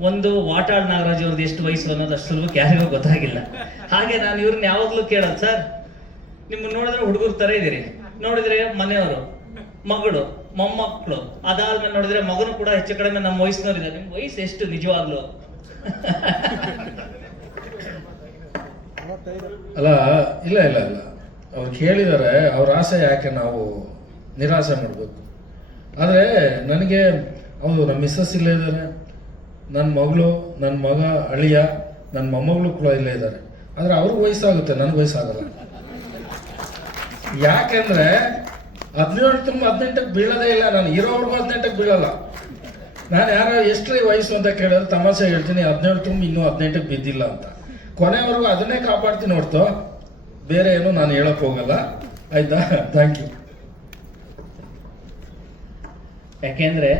ಒಂದು ವಾಟಾಳ್ ನಾಗರಾಜ್ ಅವ್ರದ್ದು ಎಷ್ಟು ವಯಸ್ಸು ಅನ್ನೋದು ಅಷ್ಟು ಸುಲಭಕ್ಕೆ ಯಾರಿಗೂ ಗೊತ್ತಾಗಿಲ್ಲ. ಹಾಗೆ ನಾನು ಇವ್ರನ್ನ ಯಾವಾಗಲೂ ಕೇಳೋದು, ಸರ್ ನಿಮ್ಮನ್ನು ನೋಡಿದ್ರೆ ಹುಡುಗರ ಥರ ಇದ್ದೀರಿ, ನೋಡಿದ್ರೆ ಮನೆಯವರು, ಮಗಳು, ಮೊಮ್ಮಕ್ಕಳು, ಅದಾದ್ಮೇಲೆ ನೋಡಿದ್ರೆ ಮಗನು ಕೂಡ ಹೆಚ್ಚು ಕಡಿಮೆ ನಮ್ಮ ವಯಸ್ಸಿನವ್ರು ಇದ್ದಾರೆ. ನಿಮ್ ವಯಸ್ಸು ಎಷ್ಟು ನಿಜವಾಗ್ಲು? ಅಲ್ಲ, ಇಲ್ಲ ಇಲ್ಲ ಇಲ್ಲ, ಅವ್ರು ಕೇಳಿದ್ದಾರೆ, ಅವ್ರ ಆಸೆ ಯಾಕೆ ನಾವು ನಿರಾಸೆ ಮಾಡಬೇಕು? ಆದರೆ ನನಗೆ ಹೌದು, ನಮ್ಮ ಮಿಸ್ಸಸ್ ಇಲ್ಲೇ ಇದ್ದಾರೆ, ನನ್ನ ಮಗಳು, ನನ್ನ ಮಗ, ಅಳಿಯ, ನನ್ನ ಮೊಮ್ಮಗಳು ಕೂಡ ಇಲ್ಲೇ ಇದ್ದಾರೆ. ಆದರೆ ಅವ್ರಿಗೆ ವಯಸ್ಸಾಗುತ್ತೆ, ನನಗೆ ವಯಸ್ಸಾಗಲ್ಲ. ಯಾಕೆಂದ್ರೆ 17 ತುಂಬ 18ಕ್ಕೆ ಬೀಳೋದೇ ಇಲ್ಲ. ನಾನು ಇರೋವರೆಗೂ 18ಕ್ಕೆ ಬೀಳಲ್ಲ. ನಾನು ಯಾರೋ ಎಷ್ಟೇ ವಯಸ್ಸು ಅಂತ ಕೇಳಿದ್ರೆ ತಮಾಷೆ ಹೇಳ್ತೀನಿ, 17 ತುಂಬ ಇನ್ನೂ 18ಕ್ಕೆ ಬಿದ್ದಿಲ್ಲ ಅಂತ. ಕೊನೆವರೆಗೂ ಅದನ್ನೇ ಕಾಪಾಡ್ತೀನಿ ಹೊರ್ತು ಬೇರೆ ಏನು ನಾನು ಹೇಳಕ್ ಹೋಗಲ್ಲ. ಆಯ್ತಾ? Thank you. ಯಾಕೆಂದ್ರೆ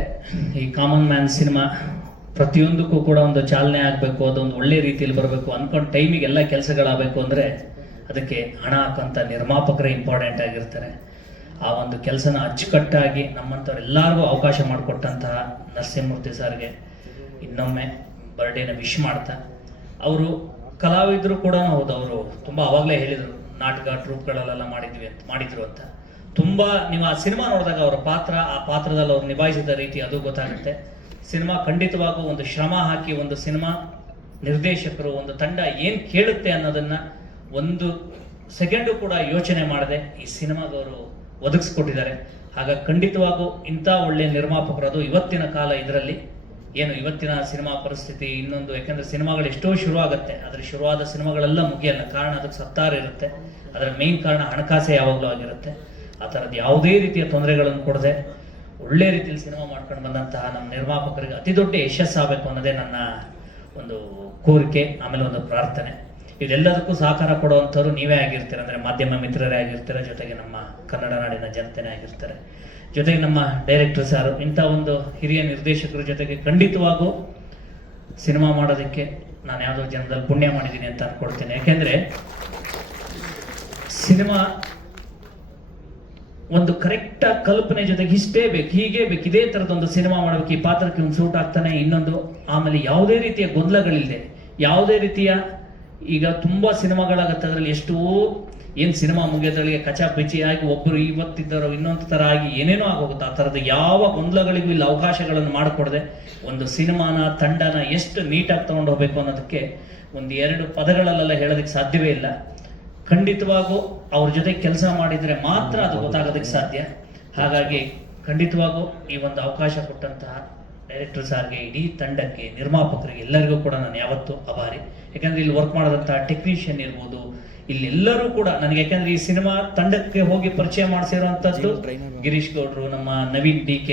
ಈ ಕಾಮನ್ ಮ್ಯಾನ್ ಸಿನಿಮಾ ಪ್ರತಿಯೊಂದಕ್ಕೂ ಕೂಡ ಒಂದು ಚಾಲನೆ ಆಗಬೇಕು, ಅದೊಂದು ಒಳ್ಳೆ ರೀತಿಯಲ್ಲಿ ಬರಬೇಕು, ಅನ್ಕೊಂಡು ಟೈಮಿಗೆ ಎಲ್ಲ ಕೆಲಸಗಳಾಗಬೇಕು ಅಂದರೆ ಅದಕ್ಕೆ ಹಣ ಹಾಕಂತ ನಿರ್ಮಾಪಕರೇ ಇಂಪಾರ್ಟೆಂಟ್ ಆಗಿರ್ತಾರೆ. ಆ ಒಂದು ಕೆಲಸನ ಅಚ್ಚುಕಟ್ಟಾಗಿ ನಮ್ಮಂಥವ್ರು ಎಲ್ಲರಿಗೂ ಅವಕಾಶ ಮಾಡಿಕೊಟ್ಟಂತಹ ನರಸಿಂಹಮೂರ್ತಿ ಸರ್ಗೆ ಇನ್ನೊಮ್ಮೆ ಬರ್ಡೇನ ವಿಶ್ ಮಾಡ್ತಾ, ಅವರು ಕಲಾವಿದರು ಕೂಡ ಹೌದು, ಅವರು ತುಂಬ ಅವಾಗಲೇ ಹೇಳಿದರು ನಾಟಕ ಟ್ರೂಪ್ಗಳಲ್ಲೆಲ್ಲ ಮಾಡಿದ್ರು ಅಂತ. ತುಂಬ ನೀವು ಆ ಸಿನಿಮಾ ನೋಡಿದಾಗ ಅವರ ಪಾತ್ರ, ಆ ಪಾತ್ರದಲ್ಲಿ ಅವ್ರು ನಿಭಾಯಿಸಿದ ರೀತಿ ಅದು ಗೊತ್ತಾಗುತ್ತೆ. ಸಿನಿಮಾ ಖಂಡಿತವಾಗೂ ಒಂದು ಶ್ರಮ ಹಾಕಿ ಒಂದು ಸಿನಿಮಾ ನಿರ್ದೇಶಕರು, ಒಂದು ತಂಡ ಏನು ಕೇಳುತ್ತೆ ಅನ್ನೋದನ್ನ ಒಂದು ಸೆಕೆಂಡು ಕೂಡ ಯೋಚನೆ ಮಾಡದೆ ಈ ಸಿನಿಮಾಗವರು ಒದಗಿಸ್ಕೊಟ್ಟಿದ್ದಾರೆ. ಹಾಗಾಗಿ ಖಂಡಿತವಾಗೂ ಇಂಥ ಒಳ್ಳೆ ನಿರ್ಮಾಪಕರು, ಅದು ಇವತ್ತಿನ ಕಾಲ, ಇದರಲ್ಲಿ ಏನು ಇವತ್ತಿನ ಸಿನಿಮಾ ಪರಿಸ್ಥಿತಿ ಇನ್ನೊಂದು, ಯಾಕಂದ್ರೆ ಸಿನಿಮಾಗಳು ಎಷ್ಟೋ ಶುರು ಆಗುತ್ತೆ, ಆದರೆ ಶುರುವಾದ ಸಿನಿಮಾಗಳೆಲ್ಲ ಮುಗಿಯಲ್ಲ. ಕಾರಣ ಅದಕ್ಕೆ ಸತ್ತಾರ ಇರುತ್ತೆ. ಅದರ ಮೇನ್ ಕಾರಣ ಹಣಕಾಸೆ ಯಾವಾಗಲೂ ಆಗಿರುತ್ತೆ. ಆ ಥರದ್ದು ಯಾವುದೇ ರೀತಿಯ ತೊಂದರೆಗಳನ್ನು ಕೊಡದೆ ಒಳ್ಳೆ ರೀತಿಯಲ್ಲಿ ಸಿನಿಮಾ ಮಾಡ್ಕೊಂಡು ಬಂದಂತಹ ನಮ್ಮ ನಿರ್ಮಾಪಕರಿಗೆ ಅತಿ ದೊಡ್ಡ ಯಶಸ್ಸಾಗಬೇಕು ಅನ್ನೋದೇ ನನ್ನ ಒಂದು ಕೋರಿಕೆ, ಆಮೇಲೆ ಒಂದು ಪ್ರಾರ್ಥನೆ. ಇದೆಲ್ಲದಕ್ಕೂ ಸಹಕಾರ ಕೊಡುವಂಥವ್ರು ನೀವೇ ಆಗಿರ್ತೀರ, ಅಂದರೆ ಮಾಧ್ಯಮ ಮಿತ್ರರೇ ಆಗಿರ್ತೀರ, ಜೊತೆಗೆ ನಮ್ಮ ಕನ್ನಡ ನಾಡಿನ ಜನತೆನೇ ಆಗಿರ್ತಾರೆ, ಜೊತೆಗೆ ನಮ್ಮ ಡೈರೆಕ್ಟರ್ ಸಾರು, ಇಂಥ ಒಂದು ಹಿರಿಯ ನಿರ್ದೇಶಕರ ಜೊತೆಗೆ ಖಂಡಿತವಾಗೂ ಸಿನಿಮಾ ಮಾಡೋದಕ್ಕೆ ನಾನು ಯಾವುದೋ ಜನದಲ್ಲಿ ಪುಣ್ಯ ಮಾಡಿದ್ದೀನಿ ಅಂತ ಅನ್ಕೊಳ್ತೇನೆ. ಯಾಕೆಂದ್ರೆ ಸಿನಿಮಾ ಒಂದು ಕರೆಕ್ಟ್ ಕಲ್ಪನೆ ಜೊತೆಗೆ ಇಷ್ಟೇ ಬೇಕು, ಹೀಗೆ ಬೇಕು, ಇದೇ ತರದೊಂದು ಸಿನಿಮಾ ಮಾಡಬೇಕು, ಈ ಪಾತ್ರಕ್ಕೆ ಒಂದು ಸೂಟ್ ಆಗ್ತಾನೆ, ಇನ್ನೊಂದು, ಆಮೇಲೆ ಯಾವುದೇ ರೀತಿಯ ಗೊಂದಲಗಳಿಲ್ಲದೆ, ಯಾವುದೇ ರೀತಿಯ, ಈಗ ತುಂಬಾ ಸಿನಿಮಾಗಳಾಗತ್ತೆ, ಅದರಲ್ಲಿ ಎಷ್ಟೋ ಏನು ಸಿನಿಮಾ ಮುಗಿಯೋದ್ರೊಳಗೆ ಕಚಾಪಿಚಿಯಾಗಿ ಒಬ್ಬರು ಇವತ್ತಿದ್ದವರು ಇನ್ನೊಂದು ತರ ಆಗಿ ಏನೇನೋ ಆಗೋಗುತ್ತೆ. ಆ ಥರದ ಯಾವ ಗೊಂದಲಗಳಿಗೂ ಇಲ್ಲಿ ಅವಕಾಶಗಳನ್ನು ಮಾಡಿಕೊಡದೆ ಒಂದು ಸಿನಿಮಾನ, ತಂಡನ ಎಷ್ಟು ನೀಟಾಗಿ ತಗೊಂಡು ಹೋಗ್ಬೇಕು ಅನ್ನೋದಕ್ಕೆ ಒಂದು 2 ಪದಗಳಲ್ಲೆಲ್ಲ ಹೇಳೋದಕ್ಕೆ ಸಾಧ್ಯವೇ ಇಲ್ಲ. ಖಂಡಿತವಾಗೂ ಅವ್ರ ಜೊತೆ ಕೆಲಸ ಮಾಡಿದ್ರೆ ಮಾತ್ರ ಅದು ಗೊತ್ತಾಗೋದಕ್ಕೆ ಸಾಧ್ಯ. ಹಾಗಾಗಿ ಖಂಡಿತವಾಗೂ ಈ ಒಂದು ಅವಕಾಶ ಕೊಟ್ಟಂತಹ ಡೈರೆಕ್ಟರ್ ಸಾರ್ಗೆ, ಇಡೀ ತಂಡಕ್ಕೆ, ನಿರ್ಮಾಪಕರಿಗೆ ಎಲ್ಲರಿಗೂ ಕೂಡ ನಾನು ಯಾವತ್ತೂ ಆಭಾರಿ. ಯಾಕಂದ್ರೆ ಇಲ್ಲಿ ವರ್ಕ್ ಮಾಡೋದಂತಹ ಟೆಕ್ನಿಷಿಯನ್ ಇರ್ಬೋದು, ಇಲ್ಲಿ ಎಲ್ಲರೂ ಕೂಡ ನನಗೆ, ಯಾಕಂದ್ರೆ ಈ ಸಿನಿಮಾ ತಂಡಕ್ಕೆ ಹೋಗಿ ಪರಿಚಯ ಮಾಡಿಸಿರುವಂತದ್ದು ಗಿರೀಶ್ ಗೌಡ್ರು, ನಮ್ಮ ನವೀನ್ DK,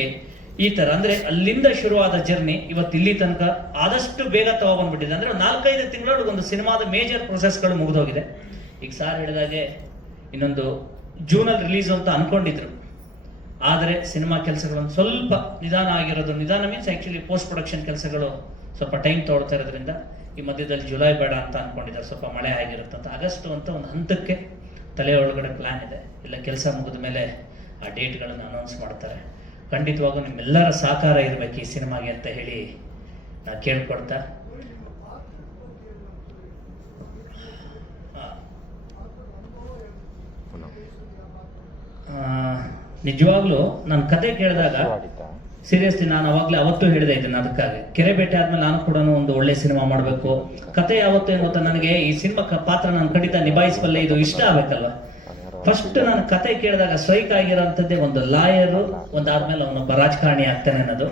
ಈ ತರ, ಅಂದ್ರೆ ಅಲ್ಲಿಂದ ಶುರುವಾದ ಜರ್ನಿ ಇವತ್ತು ಇಲ್ಲಿ ತನಕ ಆದಷ್ಟು ಬೇಗ ತಗೊಂಡ್ಬಿಟ್ಟಿದೆ. ಅಂದ್ರೆ 4-5 ತಿಂಗಳೊಳಗೆ ಒಂದು ಸಿನಿಮಾದ ಮೇಜರ್ ಪ್ರೊಸೆಸ್ಗಳು ಮುಗಿದೋಗಿದೆ. ಈಗ ಸಾರ್ ಹೇಳಿದಾಗೆ ಇನ್ನೊಂದು ಜೂನಲ್ಲಿ ರಿಲೀಸ್ ಅಂತ ಅನ್ಕೊಂಡಿದ್ರು, ಆದರೆ ಸಿನಿಮಾ ಕೆಲಸಗಳೊಂದು ಸ್ವಲ್ಪ ನಿಧಾನ ಆಗಿರೋದು, ನಿಧಾನ ಮೀನ್ಸ್ ಆಕ್ಚುಲಿ ಪೋಸ್ಟ್ ಪ್ರೊಡಕ್ಷನ್ ಕೆಲಸಗಳು ಸ್ವಲ್ಪ ಟೈಮ್ ತಗೊಳ್ತಾ ಇರೋದ್ರಿಂದ ಈ ಮಧ್ಯದಲ್ಲಿ ಜುಲೈ ಬೇಡ ಅಂತ ಅನ್ಕೊಂಡಿದ್ದಾರೆ, ಸ್ವಲ್ಪ ಮಳೆ ಆಗಿರುತ್ತಂತ. ಆಗಸ್ಟ್ ಅಂತ ಒಂದು ಹಂತಕ್ಕೆ ತಲೆ ಒಳಗಡೆ ಪ್ಲಾನ್ ಇದೆ, ಎಲ್ಲ ಕೆಲಸ ಮುಗಿದ ಮೇಲೆ ಆ ಡೇಟ್ಗಳನ್ನು ಅನೌನ್ಸ್ ಮಾಡ್ತಾರೆ. ಖಂಡಿತವಾಗೂ ನಿಮ್ಮೆಲ್ಲರ ಸಹಕಾರ ಇರಬೇಕು ಈ ಸಿನಿಮಾಗೆ ಅಂತ ಹೇಳಿ ನಾ ಕೇಳ್ಕೊಡ್ತಾ, ನಿಜವಾಗ್ಲೂ ನನ್ನ ಕತೆ ಕೇಳಿದಾಗ ಸೀರಿಯಸ್ಲಿ ನಾನು ಅವತ್ತು ಹೇಳಿದೆ ಇದನ್ನ, ಅದಕ್ಕಾಗಿ ಕೆರೆ ಬೇಟೆ ಆದ್ಮೇಲೆ ನಾನು ಕೂಡ ಒಂದು ಒಳ್ಳೆ ಸಿನಿಮಾ ಮಾಡಬೇಕು. ಕತೆ ಯಾವತ್ತೂ ಏನು ಗೊತ್ತಾ, ನನಗೆ ಈ ಸಿನಿಮಾ ಪಾತ್ರ ನಾನು ಖಂಡಿತ ನಿಭಾಯಿಸಬಲ್ಲೆ, ಇದು ಇಷ್ಟ ಆಗ್ಬೇಕಲ್ವ. ಫಸ್ಟ್ ನಾನು ಕತೆ ಕೇಳಿದಾಗ ಸ್ಟ್ರೈಕ್ ಆಗಿರೋಂಥದ್ದೇ ಒಂದು ಲಾಯರು, ಒಂದಾದ್ಮೇಲೆ ಅವನೊಬ್ಬ ರಾಜಕಾರಣಿ ಆಗ್ತಾನೆ ಅನ್ನೋದು.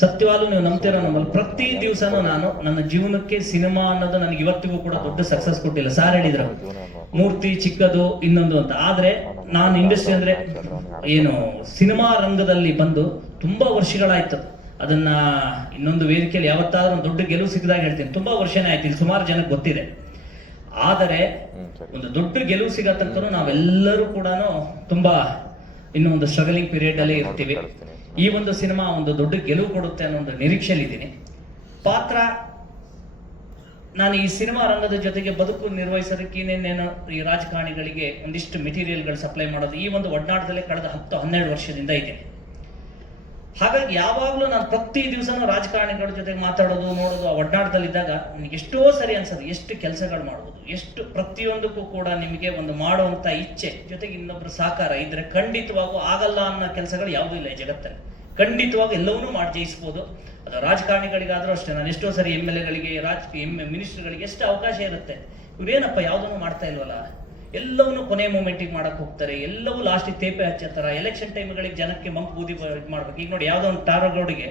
ಸತ್ಯವಾಗ್ಲೂ ನೀವು ನಂಬ್ತಿರೋ ನಮ್ಮಲ್ಲಿ ಪ್ರತಿ ದಿವಸನೂ ನಾನು ನನ್ನ ಜೀವನಕ್ಕೆ ಸಿನಿಮಾ ಅನ್ನೋದು ನನಗೆ ಇವತ್ತಿಗೂ ಕೂಡ ದೊಡ್ಡ ಸಕ್ಸಸ್ ಕೊಟ್ಟಿಲ್ಲ. ಸಾರ್ ಹೇಳಿದ್ರು ಮೂರ್ತಿ ಚಿಕ್ಕದು ಇನ್ನೊಂದು ಅಂತ, ಆದ್ರೆ ನಾನು ಇಂಡಸ್ಟ್ರಿ ಅಂದ್ರೆ ಏನು ಸಿನಿಮಾ ರಂಗದಲ್ಲಿ ಬಂದು ತುಂಬಾ ವರ್ಷಗಳಾಯ್ತು. ಅದನ್ನ ಇನ್ನೊಂದು ವೇದಿಕೆಯಲ್ಲಿ ಯಾವತ್ತಾದ್ರೂ ಒಂದು ದೊಡ್ಡ ಗೆಲುವು ಸಿಕ್ಕಿದಾಗ ಹೇಳ್ತೀನಿ, ತುಂಬಾ ವರ್ಷನೇ ಆಯ್ತು, ಇಲ್ಲಿ ಸುಮಾರು ಜನಕ್ಕೆ ಗೊತ್ತಿದೆ. ಆದರೆ ಒಂದು ದೊಡ್ಡ ಗೆಲುವು ಸಿಗೋ ತನಕ ನಾವೆಲ್ಲರೂ ಕೂಡ ತುಂಬಾ ಇನ್ನು ಒಂದು ಸ್ಟ್ರಗಲಿಂಗ್ ಪೀರಿಯಡ್ ಅಲ್ಲೇ ಇರ್ತೀವಿ. ಈ ಒಂದು ಸಿನಿಮಾ ಒಂದು ದೊಡ್ಡ ಗೆಲುವು ಕೊಡುತ್ತೆ ಅನ್ನೋ ಒಂದು ನಿರೀಕ್ಷೆಯಲ್ಲಿ ಇದ್ದೀನಿ. ಪಾತ್ರ, ನಾನು ಈ ಸಿನಿಮಾ ರಂಗದ ಜೊತೆಗೆ ಬದುಕು ನಿರ್ವಹಿಸೋದಕ್ಕೆ ಇನ್ನೇನೇನು ಈ ರಾಜಕಾರಣಿಗಳಿಗೆ ಒಂದಿಷ್ಟು ಮೆಟೀರಿಯಲ್ಗಳು ಸಪ್ಲೈ ಮಾಡೋದು, ಈ ಒಂದು ಒಡನಾಟದಲ್ಲೇ ಕಳೆದ 10-12 ವರ್ಷದಿಂದ ಇದ್ದೀನಿ. ಹಾಗಾಗಿ ಯಾವಾಗಲೂ ನಾನು ಪ್ರತಿ ದಿವಸನೂ ರಾಜಕಾರಣಿಗಳ ಜೊತೆಗೆ ಮಾತಾಡೋದು ನೋಡೋದು ಆ ಒಡ್ಡಾಟದಲ್ಲಿದ್ದಾಗ ನನಗೆ ಎಷ್ಟೋ ಸರಿ ಅನ್ಸೋದು ಎಷ್ಟು ಕೆಲಸಗಳು ಮಾಡ್ಬೋದು, ಎಷ್ಟು ಪ್ರತಿಯೊಂದಕ್ಕೂ ಕೂಡ ನಿಮಗೆ ಒಂದು ಮಾಡುವಂಥ ಇಚ್ಛೆ ಜೊತೆಗೆ ಇನ್ನೊಬ್ಬರು ಸಹಕಾರ ಇದ್ರೆ ಖಂಡಿತವಾಗೂ ಆಗಲ್ಲ ಅನ್ನೋ ಕೆಲಸಗಳು ಯಾವುದೂ ಇಲ್ಲ ಈ ಜಗತ್ತಲ್ಲಿ. ಖಂಡಿತವಾಗಿ ಎಲ್ಲವನ್ನೂ ಮಾಡಿ ಜಯಿಸ್ಬೋದು. ಅದು ರಾಜಕಾರಣಿಗಳಿಗಾದರೂ ಅಷ್ಟೇ. ನಾನು ಎಷ್ಟೋ ಸರಿ MLA-ಗಳಿಗೆ ಮಿನಿಸ್ಟರ್ಗಳಿಗೆ ಎಷ್ಟು ಅವಕಾಶ ಇರುತ್ತೆ, ಇವ್ರೇನಪ್ಪ ಯಾವುದನ್ನು ಮಾಡ್ತಾ ಇಲ್ವಲ್ಲ, ಎಲ್ಲವನ್ನೂ ಕೊನೆ ಮೂಮೆಂಟಿಗೆ ಮಾಡಕ್ ಹೋಗ್ತಾರೆ, ಎಲ್ಲವೂ ಲಾಸ್ಟಿಗೆ ತೇಪೆ ಹಚ್ಚತ್ತಾರ. ಎಲೆಕ್ಷನ್ ಟೈಮ್ಗಳಿಗೆ ಜನಕ್ಕೆ ಮಂಕ್ ಬೂದಿ ಇದು ಮಾಡ್ಬೇಕು. ಈಗ ನೋಡಿ, ಯಾವುದೋ ಒಂದು ಟಾರ್ ರೋಡ್ಗೆ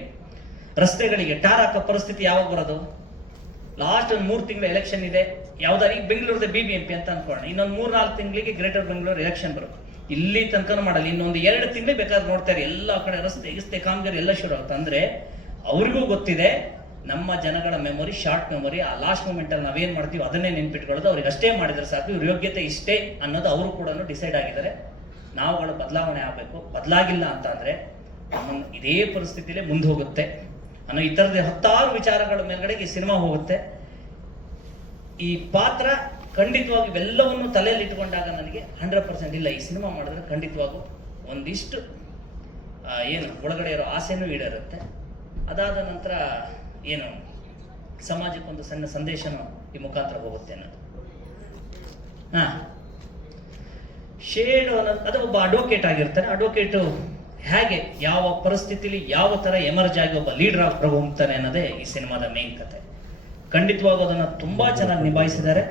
ರಸ್ತೆಗಳಿಗೆ ಟಾರ್ ಹಾಕೋ ಪರಿಸ್ಥಿತಿ ಯಾವಾಗ ಬರೋದು? ಲಾಸ್ಟ್ ಒಂದು 3 ತಿಂಗಳು ಎಲೆಕ್ಷನ್ ಇದೆ, ಯಾವ್ದಾರು ಈಗ ಬೆಂಗಳೂರದ BBMP ಅಂತ ಅನ್ಕೊಳ್ಳೋಣ, ಇನ್ನೊಂದು 3-4 ತಿಂಗಳಿಗೆ ಗ್ರೇಟರ್ ಬೆಂಗಳೂರು ಎಲೆಕ್ಷನ್ ಬರುತ್ತೆ. ಇಲ್ಲಿ ತನಕ ಮಾಡಲ್ಲ, ಇನ್ನೊಂದು 2 ತಿಂಗಳು ಬೇಕಾದ್ರೆ ನೋಡ್ತಾರೆ ಎಲ್ಲ ಕಡೆ ರಸ್ತೆ ಕಾಮಗಾರಿ ಎಲ್ಲ ಶುರು ಆಗುತ್ತೆ. ಅಂದ್ರೆ ಅವ್ರಿಗೂ ಗೊತ್ತಿದೆ ನಮ್ಮ ಜನಗಳ ಮೆಮೊರಿ ಶಾರ್ಟ್ ಮೆಮೊರಿ, ಆ ಲಾಸ್ಟ್ ಮೂಮೆಂಟ್ ಅಲ್ಲಿ ನಾವೇನ್ ಮಾಡ್ತೀವಿ ಅದನ್ನೇ ನೆನ್ಪಿಟ್ಕೊಳ್ಳೋದು. ಅವ್ರಿಗೆ ಅಷ್ಟೇ ಮಾಡಿದ್ರೆ ಸಾಕು, ಇವ್ರ ಯೋಗ್ಯತೆ ಇಷ್ಟೇ ಅನ್ನೋದು ಅವರು ಕೂಡ ಡಿಸೈಡ್ ಆಗಿದ್ದಾರೆ. ನಾವುಗಳು ಬದಲಾವಣೆ ಆಗಬೇಕು. ಬದಲಾಗಿಲ್ಲ ಅಂತ ಅಂದ್ರೆ ಇದೇ ಪರಿಸ್ಥಿತಿಲೇ ಮುಂದೆ ಹೋಗುತ್ತೆ ಅನ್ನೋ ಈ ಥರದ 10 ವಿಚಾರಗಳ ಮೇಲ್ಗಡೆಗೆ ಈ ಸಿನಿಮಾ ಹೋಗುತ್ತೆ. ಈ ಪಾತ್ರ ಖಂಡಿತವಾಗಿ ಇವೆಲ್ಲವನ್ನು ತಲೆಯಲ್ಲಿ ಇಟ್ಕೊಂಡಾಗ ನನಗೆ 100% ಇಲ್ಲ, ಈ ಸಿನಿಮಾ ಮಾಡಿದ್ರೆ ಖಂಡಿತವಾಗೂ ಒಂದಿಷ್ಟು ಏನು ಒಳಗಡೆ ಇರೋ ಆಸೆನೂ ಈಡೇರುತ್ತೆ. ಅದಾದ ನಂತರ ಏನು ಸಮಾಜಕ್ಕೊಂದು ಸಣ್ಣ ಸಂದೇಶನೂ ಈ ಮುಖಾಂತರ ಹೋಗುತ್ತೆ ಅನ್ನೋದು. ಶೇಡ್ ಅನ್ನೋದು ಅದು ಒಬ್ಬ ಅಡ್ವೊಕೇಟ್ ಆಗಿರ್ತಾನೆ. ಅಡ್ವೊಕೇಟು ಹೇಗೆ ಯಾವ ಪರಿಸ್ಥಿತಿಲಿ ಯಾವ ತರ ಎಮರ್ಜ್ ಆಗಿ ಒಬ್ಬ ಲೀಡರ್ ಆಗಿ ಹೊರಹೊಮ್ತಾನೆ ಅನ್ನೋದೇ ಈ ಸಿನಿಮಾದ ಮೇನ್ ಕತೆ. ಖಂಡಿತವಾಗೂ ಅದನ್ನ ತುಂಬಾ ಚೆನ್ನಾಗಿ ನಿಭಾಯಿಸಿದ್ದಾರೆ.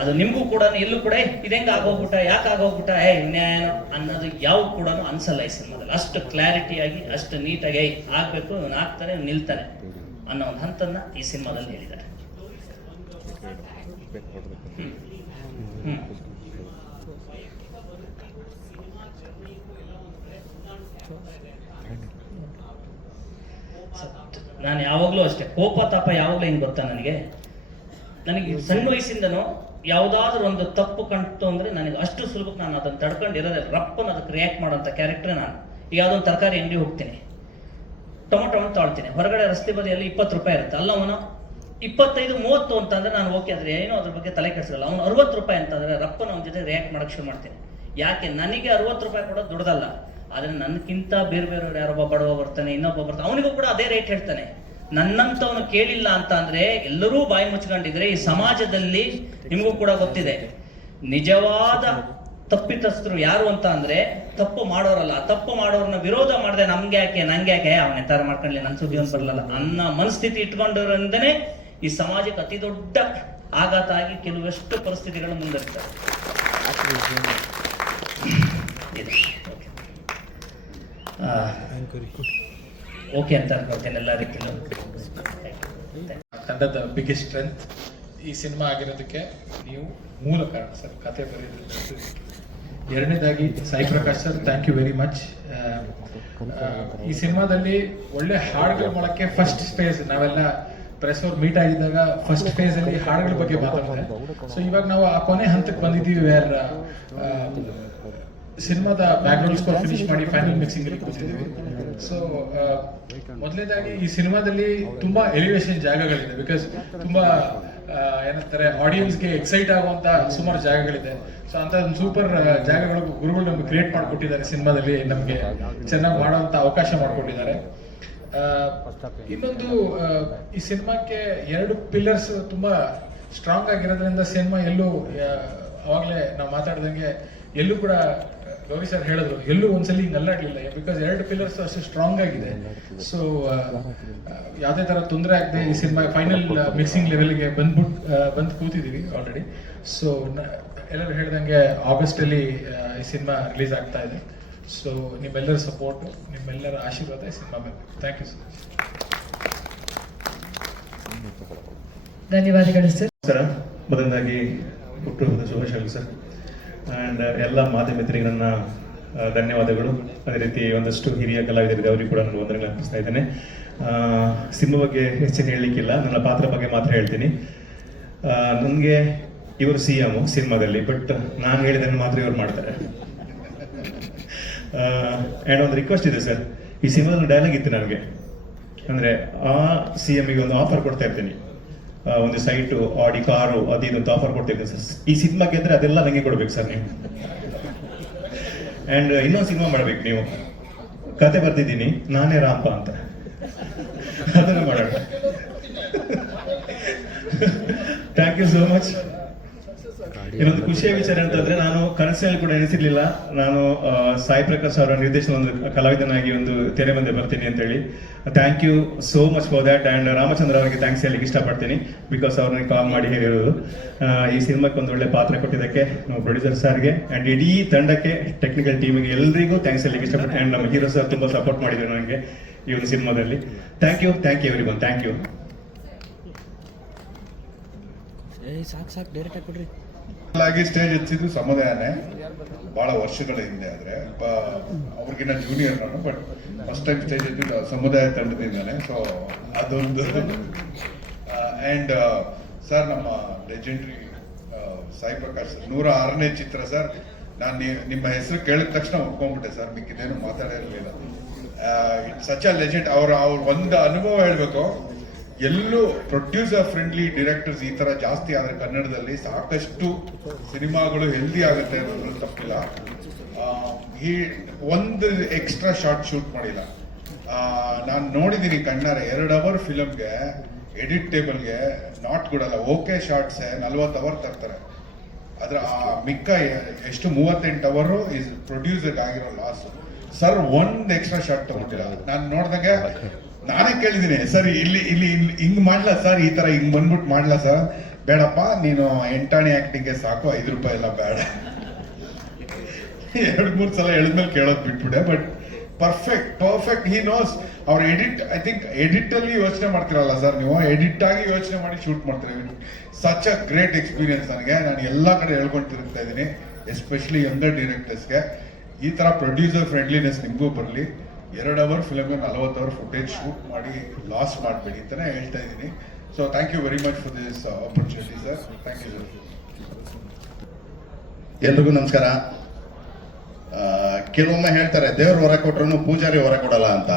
ಅದು ನಿಮಗೂ ಕೂಡ ಎಲ್ಲೂ ಕೂಡ ಇದೆಂಗ ಆಗೋಗ್ಬಿಟ್ಟ, ಯಾಕೆ ಆಗೋಗ್ಬಿಟ್ಟ, ಇನ್ನೇನು ಅನ್ನೋದು ಯಾವ ಕೂಡ ಅನ್ಸಲ್ಲ ಈ ಸಿನಿಮಾದಲ್ಲಿ. ಅಷ್ಟು ಕ್ಲಾರಿಟಿಯಾಗಿ ಅಷ್ಟು ನೀಟಾಗಿ ಆಗ್ಬೇಕು, ಇವನು ಆಗ್ತಾನೆ ನಿಲ್ತಾನೆ ಅನ್ನೋ ಒಂದು ಹಂತನ್ನ ಈ ಸಿನಿಮಾದಲ್ಲಿ ಹೇಳಿದ್ದಾರೆ. ನಾನು ಯಾವಾಗ್ಲೂ ಅಷ್ಟೇ, ಕೋಪ ತಾಪ ಯಾವಾಗ್ಲೂ ಹಿಂಗ್ ಗೊತ್ತಾ ನನಗೆ ಸಣ್ಣ ವಯಸ್ಸಿಂದನೂ ಯಾವ್ದಾದ್ರು ಒಂದು ತಪ್ಪು ಕಂಡು ಅಂದ್ರೆ ನನಗೆ ಅಷ್ಟು ಸುಲಭಕ್ಕೆ ನಾನು ಅದನ್ನ ತಡ್ಕೊಂಡಿರೋದೇ ರಪ್ಪನ ಅದಕ್ಕೆ ರಿಯಾಕ್ಟ್ ಮಾಡೋಂಥ ಕ್ಯಾರೆಕ್ಟರ್ ನಾನು. ಈಗ ಯಾವ್ದೊಂದು ತರಕಾರಿ ಅಂಗಡಿ ಹೋಗ್ತೀನಿ, ಟೊಮೊಟೊ ಅಂತ ತಾಳ್ತೀನಿ, ಹೊರಗಡೆ ರಸ್ತೆ ಬದಿಯಲ್ಲಿ 20 ರೂಪಾಯಿ ಇರುತ್ತೆ, ಅಲ್ಲ ಅವನು 25-30 ಅಂತಂದ್ರೆ ನಾನು ಓಕೆ ಆದ್ರೆ ಏನೋ ಅದ್ರ ಬಗ್ಗೆ ತಲೆ ಕೆಡಿಸಲ್ಲ. ಅವನು 60 ರೂಪಾಯಿ ಅಂತಂದ್ರೆ ರಪ್ಪನ ಅವನ ಜೊತೆ ರಿಯಾಕ್ಟ್ ಮಾಡಕ್ ಶುರು ಮಾಡ್ತೀನಿ. ಯಾಕೆ? ನನಗೆ 60 ರೂಪಾಯಿ ಕೊಡೋದು ದುಡ್ದಲ್ಲ, ಆದ್ರೆ ನನ್ಗಿಂತ ಬೇರೆಯವ್ರು ಯಾರೊಬ್ಬ ಬಡವ ಬರ್ತಾನೆ, ಇನ್ನೊಬ್ಬ ಬರ್ತಾನೆ, ಅವನಿಗೂ ಕೂಡ ಅದೇ ರೇಟ್ ಹೇಳ್ತಾನೆ. ನನ್ನಂತವನು ಕೇಳಿಲ್ಲ ಅಂತ ಅಂದ್ರೆ ಎಲ್ಲರೂ ಬಾಯಿ ಮುಚ್ಕೊಂಡಿದ್ರೆ ಈ ಸಮಾಜದಲ್ಲಿ ನಿಮಗೂ ಕೂಡ ಗೊತ್ತಿದೆ ನಿಜವಾದ ತಪ್ಪಿತಸ್ಥರು ಯಾರು ಅಂತ ಅಂದ್ರೆ ತಪ್ಪು ಮಾಡೋರಲ್ಲ. ತಪ್ಪು ಮಾಡೋರನ್ನ ವಿರೋಧ ಮಾಡದೆ ನಂಗೆ ಯಾಕೆ ಅವನ ತರ ಮಾಡ್ಕೊಂಡ್ಲಿ ನನ್ ಸುದ್ದಿ ಒಂದು ಬರಲ್ಲ ಅನ್ನೋ ಮನಸ್ಥಿತಿ ಇಟ್ಕೊಂಡವ್ರಿಂದನೇ ಈ ಸಮಾಜಕ್ಕೆ ಅತಿ ದೊಡ್ಡ ಆಘಾತ ಆಗಿ ಕೆಲವಷ್ಟು ಪರಿಸ್ಥಿತಿಗಳು ಮುಂದಿರ್ತವೆ. ಓಕೆ ಅಂತ ಅನ್ಕೊಳ್ತೇನೆ ಎಲ್ಲ ರೀತಿಯಲ್ಲೂ. ತಂಡದ ಬಿಗ್ಗೆಸ್ಟ್ ಸ್ಟ್ರೆಂತ್ ಈ ಸಿನಿಮಾ ಆಗಿರೋದಕ್ಕೆ ನೀವು ಮೂಲ ಕಾರಣ ಸರ್, ಕತೆ ಬರೆಯೋದ್ರಿಂದ. ಎರಡನೇದಾಗಿ Sai Prakash sir, thank you very much. ಈ ಸಿನಿಮಾದಲ್ಲಿ ಒಳ್ಳೆ ಹಾಡುಗಳ ಮೂಲಕ್ಕೆ ಫಸ್ಟ್ ಫೇಸ್ ನಾವೆಲ್ಲ ಪ್ರೆಸ್ ಅವ್ರು ಮೀಟ್ ಆಗಿದ್ದಾಗ ಫಸ್ಟ್ ಫೇಸ್ ಅಲ್ಲಿ ಹಾಡುಗಳ ಬಗ್ಗೆ ಮಾತಾಡ್ತಾರೆ. ಸೊ ಇವಾಗ ನಾವು ಆ ಕೊನೆ ಹಂತಕ್ಕೆ ಬಂದಿದ್ದೀವಿ, ವೇರ್ ಸಿನಿಮಾದ ಬ್ಯಾಕ್ಗ್ರೌಂಡ್ ಸ್ಕೋರ್ ಫಿನಿಶ್ ಮಾಡಿ ಫೈನಲ್ ಮಿಕ್ಸಿಂಗ್ ಅಲ್ಲಿ ಕೂತಿದ್ದೀವಿ. ಸೊ ಮೊದಲನೇದಾಗಿ ಈ ಸಿನಿಮಾದಲ್ಲಿ ತುಂಬಾ ಎಲಿವೇಶನ್ ಜಾಗಗಳಿದೆ, ಬಿಕಾಸ್ ತುಂಬಾ ಏನಂತಾರೆ ಆಡಿಯನ್ಸ್ಗೆ ಎಕ್ಸೈಟ್ ಆಗುವಂತ ಸುಮಾರು ಜಾಗಗಳಿದೆ. ಸೊ ಅಂತ ಒಂದು ಸೂಪರ್ ಜಾಗಗಳು ಗುರುಗಳು ನಮ್ಗೆ ಕ್ರಿಯೇಟ್ ಮಾಡಿಕೊಟ್ಟಿದ್ದಾರೆ, ಸಿನಿಮಾದಲ್ಲಿ ನಮ್ಗೆ ಚೆನ್ನಾಗಿ ಮಾಡುವಂತ ಅವಕಾಶ ಮಾಡಿಕೊಟ್ಟಿದ್ದಾರೆ. ಇನ್ನೊಂದು ಈ ಸಿನಿಮಾಕ್ಕೆ 2 ಪಿಲ್ಲರ್ಸ್ ತುಂಬಾ ಸ್ಟ್ರಾಂಗ್ ಆಗಿರೋದ್ರಿಂದ ಸಿನಿಮಾ ಎಲ್ಲೂ ಅವಾಗಲೇ ನಾವು ಮಾತಾಡ್ದಂಗೆ ಎಲ್ಲೂ ಕೂಡ ಗೌರಿ ಸರ್ ಹೇಳಿದ್ರು ಎಲ್ಲೂ ಒಂದ್ಸಲಿ ಹಿಂಗೆ ಅಲ್ಲಾಡ್ಲಿಲ್ಲ, ಬಿಕಾಸ್ 2 ಪಿಲ್ಲರ್ಸ್ ಅಷ್ಟು ಸ್ಟ್ರಾಂಗ್ ಆಗಿದೆ. ಸೊ ಯಾವುದೇ ತರ ತೊಂದರೆ ಆಗದೆ ಈ ಸಿನಿಮಾ ಫೈನಲ್ ಮಿಕ್ಸಿಂಗ್ ಲೆವೆಲ್ಗೆ ಬಂದು ಕೂತಿದ್ದೀವಿ ಆಲ್ರೆಡಿ. ಸೊ ಎಲ್ಲರೂ ಹೇಳ್ದಂಗೆ ಆಗಸ್ಟ್ ಅಲ್ಲಿ ಈ ಸಿನಿಮಾ ರಿಲೀಸ್ ಆಗ್ತಾ ಇದೆ. ಸೊ ನಿಮ್ಮೆಲ್ಲರ ಸಪೋರ್ಟ್, ನಿಮ್ಮೆಲ್ಲರ ಆಶೀರ್ವಾದ ಈ ಸಿನಿಮಾ ಬೇಕು. Thank you so much. ಧನ್ಯವಾದಗಳು ಸರ್. ಸರ್, ಮೊದಲನೇದಾಗಿ ಹುಟ್ಟುಹಬ್ಬದ ಶುಭಾಶಯಗಳು ಸರ್. ಆ್ಯಂಡ್ ಎಲ್ಲ ಮಾಧ್ಯಮಿತರಿಗೆ ನನ್ನ ಧನ್ಯವಾದಗಳು. ಅದೇ ರೀತಿ ಒಂದಷ್ಟು ಹಿರಿಯ ಕಲಾವಿದರಿಗೆ ಅವರಿಗೆ ಕೂಡ ನಾನು ವಂದನೆಗಳು ಅರ್ಪಿಸ್ತಾ ಇದ್ದೇನೆ. ಸಿನಿಮಾ ಬಗ್ಗೆ ಹೆಚ್ಚಿನ ಹೇಳಲಿಕ್ಕಿಲ್ಲ, ನನ್ನ ಪಾತ್ರ ಬಗ್ಗೆ ಮಾತ್ರ ಹೇಳ್ತೀನಿ. ನನಗೆ ಇವರು CM ಸಿನಿಮಾದಲ್ಲಿ, ಬಟ್ ನಾನು ಹೇಳಿದ್ದನ್ನು ಮಾತ್ರ ಇವ್ರು ಮಾಡ್ತಾರೆ. ಆ್ಯಂಡ್ ಒಂದು ರಿಕ್ವೆಸ್ಟ್ ಇದೆ ಸರ್, ಈ ಸಿನಿಮಾದಲ್ಲಿ ಡೈಲಾಗ್ ಇತ್ತು ನನಗೆ, ಅಂದರೆ ಆ CMಗೆ ಒಂದು ಆಫರ್ ಕೊಡ್ತಾ ಇರ್ತೀನಿ, ಒಂದು ಸೈಟು, ಆಡಿ, ಕಾರು, ಅದು ಇದೊಂದು ಆಫರ್ ಕೊಡ್ತಿದ್ದೀನಿ ಸರ್. ಈ ಸಿನಿಮಾ ಗೆದ್ರೆ ಅದೆಲ್ಲ ನನಗೆ ಕೊಡ್ಬೇಕು ಸರ್ ನೀವು. ಆ್ಯಂಡ್ ಇನ್ನೊಂದು ಸಿನಿಮಾ ಮಾಡ್ಬೇಕು ನೀವು, ಕತೆ ಬರ್ತಿದ್ದೀನಿ, ನಾನೇ ರಾಂಪ ಅಂತ. ಅದನ್ನು ಮಾಡೋಣ. Thank you so much. ಇನ್ನೊಂದು ಖುಷಿಯ ವಿಚಾರ ಅಂತಂದ್ರೆ, ನಾನು ಕನಸಿನಲ್ಲಿ ಕೂಡ ಎನಿಸಿರ್ಲಿಲ್ಲ ನಾನು ಸಾಯಿ ಪ್ರಕಾಶ್ ಅವರ ನಿರ್ದೇಶನ ಒಂದು ಕಲಾವಿದನಾಗಿ ಒಂದು ತೆರೆ ಮುಂದೆ ಬರ್ತೀನಿ ಅಂತ ಹೇಳಿ. Thank you so much for that. And Ramachandra ಅವರಿಗೆ ಥ್ಯಾಂಕ್ಸ್ ಹೇಳಲಿಕ್ಕೆ ಇಷ್ಟಪಡ್ತೀನಿ, ಬಿಕಾಸ್ ಅವ್ರನ್ನ ಕಾಲ್ ಮಾಡಿ ಹೇಳಿರೋದು. ಈ ಸಿನಿಮಾಕ್ಕೆ ಒಂದು ಒಳ್ಳೆ ಪಾತ್ರ ಕೊಟ್ಟಿದ್ದಕ್ಕೆ ನಮ್ಮ ಪ್ರೊಡ್ಯೂಸರ್ ಸರ್ಗೆ ಅಂಡ್ ಇಡೀ ತಂಡಕ್ಕೆ, ಟೆಕ್ನಿಕಲ್ ಟೀಮಿಗೆ ಎಲ್ರಿಗೂ ಥ್ಯಾಂಕ್ಸ್ ಹೇಳಲಿಕ್ಕೆ ಇಷ್ಟಪಡ್ತೀನಿ. ಅಂಡ್ ನಮ್ಮ ಹೀರೋ ಸರ್ ತುಂಬಾ ಸಪೋರ್ಟ್ ಮಾಡಿದ್ರು ನನಗೆ ಈ ಒಂದು ಸಿನಿಮಾದಲ್ಲಿ. Thank you everyone. Thank you. ಆಗಿ ಸ್ಟೇಜ್ ಹಚ್ಚಿದ್ದು ಸಮುದಾಯನೇ ಬಹಳ ವರ್ಷಗಳ ಹಿಂದೆ. ಆದ್ರೆ ಅವ್ರಿಗಿನ್ನ ಜೂನಿಯರ್ ನಾನು, ಬಟ್ ಫಸ್ಟ್ ಟೈಮ್ ಸ್ಟೇಜ್ ಹಚ್ಚಿದ್ದು ಸಮುದಾಯ ತಂಡದಿಂದಾನೆ. ಸೊ ಅದೊಂದು. ಅಂಡ್ ಸರ್, ನಮ್ಮ ಲೆಜೆಂಡ್ರಿ ಸಾಯಿ ಪ್ರಕಾಶ್ ಸರ್ 106ನೇ ಚಿತ್ರ ಸರ್. ನಾನು ನಿಮ್ಮ ಹೆಸರು ಕೇಳಿದ ತಕ್ಷಣ ಒಪ್ಕೊಂಡ್ಬಿಟ್ಟೆ ಸರ್, ಮಿಕ್ಕಿದೇನು ಮಾತಾಡಿರಲಿಲ್ಲ. It's such a legend. ಅವ್ರ ಒಂದು ಅನುಭವ ಹೇಳ್ಬೇಕು. ಎಲ್ಲೂ ಪ್ರೊಡ್ಯೂಸರ್ ಫ್ರೆಂಡ್ಲಿ ಡೈರೆಕ್ಟರ್ಸ್ ಈ ತರ ಜಾಸ್ತಿ ಆದ್ರೆ ಕನ್ನಡದಲ್ಲಿ ಸಾಕಷ್ಟು ಸಿನಿಮಾಗಳು ಹೆಲ್ದಿ ಆಗುತ್ತೆ ಅನ್ನೋದ್ರಲ್ಲಿ ತಪ್ಪಿಲ್ಲ. ಒಂದು ಎಕ್ಸ್ಟ್ರಾ ಶಾರ್ಟ್ ಶೂಟ್ ಮಾಡಿಲ್ಲ. ನಾನು ನೋಡಿದ್ದೀನಿ ಕಣ್ಣಾರೆ. 2 ಅವರ್ ಫಿಲಮ್ಗೆ ಎಡಿಟ್ ಟೇಬಲ್ಗೆ ನಾಟ್ ಕೊಡಲ್ಲ. ಓಕೆ ಶಾರ್ಟ್ಸ್ 40 ಅವರ್ ತರ್ತಾರೆ. ಆದ್ರೆ ಆ ಮಿಕ್ಕ ಎಷ್ಟು 38 ಅವರು ಇಸ್ ಪ್ರೊಡ್ಯೂಸರ್ಗೆ ಆಗಿರೋ ಲಾಸ್. ಸರ್ ಒಂದು ಎಕ್ಸ್ಟ್ರಾ ಶಾರ್ಟ್ ತಗೊಂಡಿಲ್ಲ. ನಾನು ನೋಡ್ದಂಗೆ ನಾನೇ ಕೇಳಿದ್ದೀನಿ, ಸರ್ ಇಲ್ಲಿ ಇಲ್ಲಿ ಹಿಂಗ್ ಮಾಡ್ಲಾ ಸರ್, ಈ ತರ ಹಿಂಗ್ ಬಂದ್ಬಿಟ್ಟು ಮಾಡ್ಲಾ ಸರ್? ಬೇಡಪ್ಪ, ನೀನು ಎಂಟಾಣಿ ಆಕ್ಟಿಂಗ್ಗೆ ಸಾಕು, 5 ರೂಪಾಯಿ ಎಲ್ಲ ಬೇಡ. 2-3 ಸಲ ಹೇಳಿದ್ಮೇಲೆ ಕೇಳೋದು ಬಿಟ್ಬಿಡೆ. But perfect he knows. ಅವ್ರ ಐ ಥಿಂಕ್ ಎಡಿಟ್ ಅಲ್ಲಿ ಯೋಚನೆ ಮಾಡ್ತಿರಲ್ಲ ಸರ್ ನೀವು, ಎಡಿಟ್ ಆಗಿ ಯೋಚನೆ ಮಾಡಿ ಶೂಟ್ ಮಾಡ್ತೀರಿ. ಸಚ್ ಅ ಗ್ರೇಟ್ ಎಕ್ಸ್ಪೀರಿಯನ್ಸ್ ನನಗೆ. ನಾನು ಎಲ್ಲಾ ಕಡೆ ಹೇಳ್ಕೊಂಡು ತಿರುಗ್ತಾ ಇದ್ದೀನಿ, ಎಸ್ಪೆಷಲಿ ಯಂಗರ್ ಡೈರೆಕ್ಟರ್ಸ್ಗೆ. ಈ ತರ ಪ್ರೊಡ್ಯೂಸರ್ ಫ್ರೆಂಡ್ಲಿನೆಸ್ ನಿಮಗೂ ಬರಲಿ. 2 ಅವರ್ ಫಿಲಮ್ಗೆ 40 ಅವರ್ ಫುಟೇಜ್ ಶೂಟ್ ಮಾಡಿ ಲಾಸ್ ಮಾಡಬೇಡಿ ಅಂತಾನೆ ಹೇಳ್ತಾ ಇದ್ದೀನಿ. So thank you very much for this opportunity sir. Thank you sir. ಎಲ್ರಿಗೂ ನಮಸ್ಕಾರ. ಕೆಲವೊಮ್ಮೆ ಹೇಳ್ತಾರೆ ದೇವ್ರ ಹೊರ ಕೊಟ್ರು ಪೂಜಾರಿ ಹೊರ ಕೊಡಲ್ಲ ಅಂತ.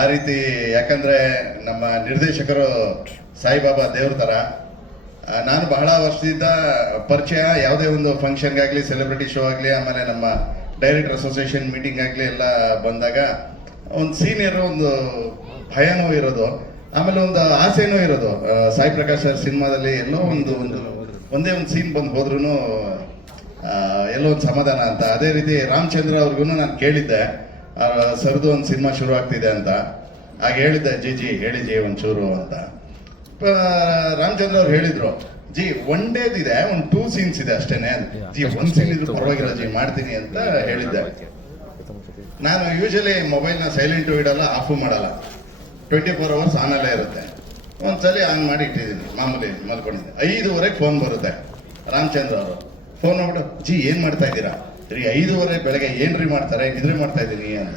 ಆ ರೀತಿ, ಯಾಕಂದ್ರೆ ನಮ್ಮ ನಿರ್ದೇಶಕರು ಸಾಯಿಬಾಬಾ ದೇವ್ರ ತರ. ನಾನು ಬಹಳ ವರ್ಷದಿಂದ ಪರಿಚಯ. ಯಾವುದೇ ಒಂದು ಫಂಕ್ಷನ್ಗಾಗ್ಲಿ, ಸೆಲೆಬ್ರಿಟಿ ಶೋ ಆಗಲಿ, ಆಮೇಲೆ ನಮ್ಮ ಡೈರೆಕ್ಟರ್ ಅಸೋಸಿಯೇಷನ್ ಮೀಟಿಂಗ್ ಆಗಲಿ ಎಲ್ಲ ಬಂದಾಗ ಒಂದು ಸೀನಿಯರ್ ಒಂದು ಭಯನೂ ಇರೋದು, ಆಮೇಲೆ ಒಂದು ಆಸೆನೂ ಇರೋದು. ಸಾಯಿ ಪ್ರಕಾಶ್ ಸರ್ ಸಿನಿಮಾದಲ್ಲಿ ಎಲ್ಲೋ ಒಂದೇ ಒಂದು ಸೀನ್ ಬಂದು ಹೋದ್ರೂ ಎಲ್ಲೋ ಒಂದು ಸಮಾಧಾನ ಅಂತ. ಅದೇ ರೀತಿ ರಾಮಚಂದ್ರ ಅವ್ರಿಗೂ ನಾನು ಕೇಳಿದ್ದೆ, ಸರ್ದು ಒಂದು ಸಿನಿಮಾ ಶುರು ಆಗ್ತಿದೆ ಅಂತ. ಆಗ ಹೇಳಿದ್ದೆ, ಜಿ ಹೇಳಿ ಜಿ ಒಂಚೂರು ಅಂತ. ರಾಮಚಂದ್ರ ಅವ್ರು ಹೇಳಿದ್ರು, ಜಿ ಒನ್ ಡೇದಿದೆ, ಒಂದು 2 ಸೀನ್ಸ್ ಇದೆ ಅಷ್ಟೇನೆ, ಜಿ 1 ಸೀನ್ ಇದ್ರು ಪರವಾಗಿಲ್ಲ ಜಿ ಮಾಡ್ತೀನಿ ಅಂತ ಹೇಳಿದ್ದೆ. ನಾನು ಯೂಶಲಿ ಮೊಬೈಲ್ನ ಸೈಲೆಂಟು ಇಡಲ್ಲ, ಆಫು ಮಾಡಲ್ಲ. 24 ಅವರ್ಸ್ ಆನಲ್ಲೇ ಇರುತ್ತೆ. ಒಂದ್ಸಲಿ ಆನ್ ಮಾಡಿ ಇಟ್ಟಿದ್ದೀನಿ, ಮಾಮೂಲಿ ಮಲ್ಕೊಂಡಿದ್ದೆ. 5:30 ಫೋನ್ ಬರುತ್ತೆ. ರಾಮಚಂದ್ರ ಅವರು ಫೋನ್ ಮಾಡ್ಬಿಟ್ಟು, ಜಿ ಏನ್ ಮಾಡ್ತಾ ಇದ್ದೀರಾ? ರೀ 5:30 ಬೆಳಗ್ಗೆ ಏನ್ರಿ ಮಾಡ್ತಾರೆ, ನಿದ್ರೆ ಮಾಡ್ತಾ ಇದ್ದೀನಿ ಅಂತ.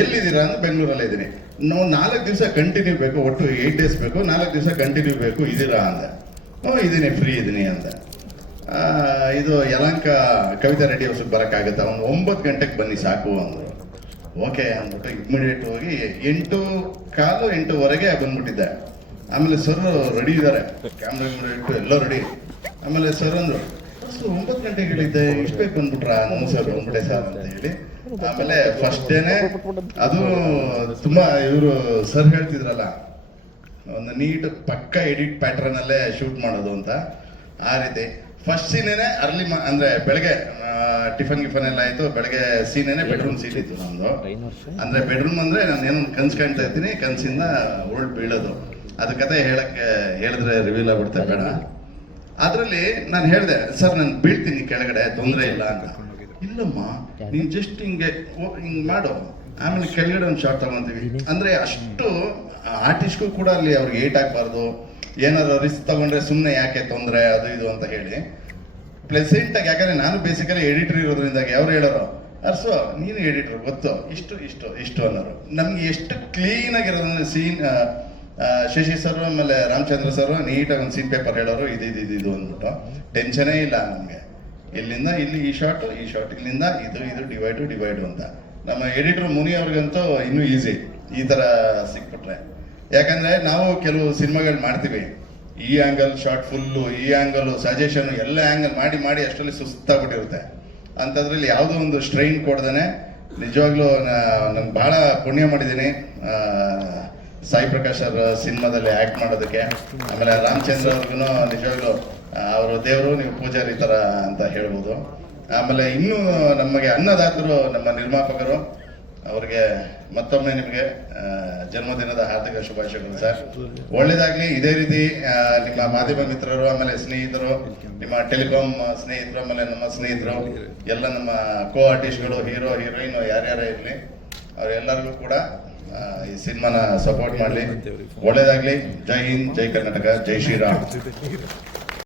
ಎಲ್ಲಿದ್ದೀರಾ ಅಂದ್ರೆ ಬೆಂಗಳೂರಲ್ಲೇ ಇದ್ದೀನಿ. ನಾವು 4 ದಿವಸ ಕಂಟಿನ್ಯೂ ಬೇಕು, ಒಟ್ಟು 8 ಡೇಸ್ ಬೇಕು, 4 ದಿವಸ ಕಂಟಿನ್ಯೂ ಬೇಕು, ಇದೀರಾ ಅಂದೆ. ಇದೀನಿ, ಫ್ರೀ ಇದ್ದೀನಿ ಅಂತ. ಇದು ಯಲಹಂಕ ಕವಿತಾ ರೆಡ್ಡಿ ಹೌಸ್ಗೆ ಬರೋಕ್ಕಾಗುತ್ತಾ? ಒಂದು 9 ಗಂಟೆಗೆ ಬನ್ನಿ ಸಾಕು ಅಂದರು. ಓಕೆ ಅಂದ್ಬಿಟ್ಟು ಇಮಿಡಿಯೇಟ್ ಹೋಗಿ 8:15, 8:00ವರೆಗೆ ಬಂದ್ಬಿಟ್ಟಿದ್ದೆ. ಆಮೇಲೆ ಸರ್ ರೆಡಿ ಇದ್ದಾರೆ, ಕ್ಯಾಮ್ರಾ ಇಟ್ಟು ಎಲ್ಲ ರೆಡಿ. ಆಮೇಲೆ ಸರ್ ಅಂದರು, 9 ಗಂಟೆಗೆ ಹೇಳಿದ್ದೆ, ಇಷ್ಟು ಬೇಕು ಬಂದ್ಬಿಟ್ರಾ? ಸರ್ ಬಂದ್ಬಿಟ್ಟೆ ಸರ್ ಅಂತ ಹೇಳಿ. ಆಮೇಲೆ ಫಸ್ಟ್ ಡೇನೆ ಅದು ತುಂಬಾ ಇವರು ಸರ್ ಹೇಳ್ತಿದ್ರಲ್ಲ, ಒಂದು ನೀಟ್ ಪಕ್ಕ ಎಡಿಟ್ ಪ್ಯಾಟರ್ನ್ ಅಲ್ಲೇ ಶೂಟ್ ಮಾಡೋದು ಅಂತ. ಆ ರೀತಿ ಫಸ್ಟ್ ಸೀನೇನೆ ಅರ್ಲಿ ಅಂದ್ರೆ ಬೆಳಗ್ಗೆ ಟಿಫನ್ ಗಿಫನ್ ಎಲ್ಲ ಆಯ್ತು. ಬೆಳಗ್ಗೆ ಸೀನೇನೆ ಬೆಡ್ರೂಮ್ ಸೀನ್ ಇತ್ತು ನಮ್ದು. ಅಂದ್ರೆ ಬೆಡ್ರೂಮ್ ಅಂದ್ರೆ ನಾನು ಏನೋ ಕನ್ಸು ಕಾಣ್ತಾ ಇರ್ತೀನಿ, ಕನ್ಸಿಂದ ಉರುಳು ಬೀಳೋದು. ಅದ ಕತೆ ಹೇಳಿದ್ರೆ ರಿವೀಲ್ ಆಗ್ಬಿಡ್ತಾರೆ, ಬೇಡ. ಅದ್ರಲ್ಲಿ ನಾನು ಹೇಳಿದೆ, ಸರ್ ನಾನು ಬೀಳ್ತೀನಿ ಕೆಳಗಡೆ, ತೊಂದರೆ ಇಲ್ಲ ಅಂತ. ಇಲ್ಲಮ್ಮ, ನೀನ್ ಜಸ್ಟ್ ಹಿಂಗ್ ಮಾಡು, ಆಮೇಲೆ ಕೆಳಗಡೆ ಒಂದು ಶಾರ್ಟ್ ತಗೊಂತೀವಿ ಅಂದ್ರೆ ಅಷ್ಟು ಆರ್ಟಿಸ್ಟ್ಗೂ ಕೂಡ ಅಲ್ಲಿ ಅವ್ರಿಗೆ ಏಟ್ ಆಗ್ಬಾರ್ದು. ಏನಾದ್ರು ರಿಸ್ಕ್ ತಗೊಂಡ್ರೆ ಸುಮ್ಮನೆ ಯಾಕೆ ತೊಂದರೆ, ಅದು ಇದು ಅಂತ ಹೇಳಿ ಪ್ಲೆಸೆಂಟ್ ಆಗಿ. ಯಾಕಂದ್ರೆ ನಾನು ಬೇಸಿಕಲಿ ಎಡಿಟರ್ ಇರೋದ್ರಿಂದ ಅವ್ರು ಹೇಳೋರು, ಅರ್ಸು ನೀನು ಎಡಿಟರ್ ಗೊತ್ತು, ಇಷ್ಟು ಅನ್ನೋರು. ನಮ್ಗೆ ಎಷ್ಟು ಕ್ಲೀನ್ ಆಗಿರೋದಂದ್ರೆ ಸೀನ್ ಶಶಿ ಸರ್ ಆಮೇಲೆ ರಾಮಚಂದ್ರ ಸರ್ ನೀಟಾಗಿ ಒಂದು ಸೀನ್ ಪೇಪರ್ ಹೇಳೋರು, ಇದು ಅಂದ್ಬಿಟ್ಟು ಟೆನ್ಷನೇ ಇಲ್ಲ ನಮ್ಗೆ. ಇಲ್ಲಿಂದ ಇಲ್ಲಿ ಈ ಶಾರ್ಟ್ ಇಲ್ಲಿಂದ ಇದು ಡಿವೈಡು ಅಂತ. ನಮ್ಮ ಎಡಿಟರ್ ಮುನಿ ಅವ್ರಿಗಂತೂ ಇನ್ನೂ ಈಸಿ ಈ ತರ ಸಿಕ್ಬಿಟ್ರೆ. ಯಾಕಂದ್ರೆ ನಾವು ಕೆಲವು ಸಿನಿಮಾಗಳು ಮಾಡ್ತೀವಿ, ಈ ಆಂಗಲ್ ಶಾರ್ಟ್ ಫುಲ್ಲು, ಈ ಆಂಗಲ್ ಸಜೆಷನ್, ಎಲ್ಲ ಆಂಗಲ್ ಮಾಡಿ ಅಷ್ಟರಲ್ಲಿ ಸುಸ್ತಾಗ್ಬಿಟ್ಟಿರುತ್ತೆ. ಅಂಥದ್ರಲ್ಲಿ ಯಾವುದೋ ಒಂದು ಸ್ಟ್ರೈನ್ ಕೊಡ್ದೇನೆ ನಿಜವಾಗ್ಲೂ ನಾನು ಬಹಳ ಪುಣ್ಯ ಮಾಡಿದ್ದೀನಿ ಸಾಯಿ ಪ್ರಕಾಶ್ ಅವ್ರ ಸಿನಿಮಾದಲ್ಲಿ ಆ್ಯಕ್ಟ್ ಮಾಡೋದಕ್ಕೆ. ಆಮೇಲೆ ರಾಮಚಂದ್ರ ಅವ್ರಿಗೂ ನಿಜವಾಗ್ಲೂ ಅವರು ದೇವರು, ನೀವು ಪೂಜಾರಿ ಥರ ಅಂತ ಹೇಳ್ಬೋದು. ಆಮೇಲೆ ಇನ್ನೂ ನಮಗೆ ಅನ್ನದಾತರು ನಮ್ಮ ನಿರ್ಮಾಪಕರು, ಅವ್ರಿಗೆ ಮತ್ತೊಮ್ಮೆ ನಿಮಗೆ ಜನ್ಮದಿನದ ಹಾರ್ದಿಕ ಶುಭಾಶಯಗಳು ಸರ್. ಒಳ್ಳೇದಾಗ್ಲಿ. ಇದೇ ರೀತಿ ನಿಮ್ಮ ಮಾಧ್ಯಮ ಮಿತ್ರರು, ಆಮೇಲೆ ಸ್ನೇಹಿತರು, ನಿಮ್ಮ ಟೆಲಿಕಾಂ ಸ್ನೇಹಿತರು, ಆಮೇಲೆ ನಮ್ಮ ಸ್ನೇಹಿತರು ಎಲ್ಲ, ನಮ್ಮ ಕೋ ಆರ್ಟಿಸ್ಟ್ಗಳು, ಹೀರೋ ಹೀರೋಯಿನ್ ಯಾರ್ಯಾರೇ ಇರಲಿ, ಅವರೆಲ್ಲರಿಗೂ ಕೂಡ ಈ ಸಿನಿಮಾನ ಸಪೋರ್ಟ್ ಮಾಡಲಿ. ಒಳ್ಳೇದಾಗ್ಲಿ. ಜೈ ಹಿಂದ್, ಜೈ ಕರ್ನಾಟಕ, ಜೈ ಶ್ರೀರಾಮ್.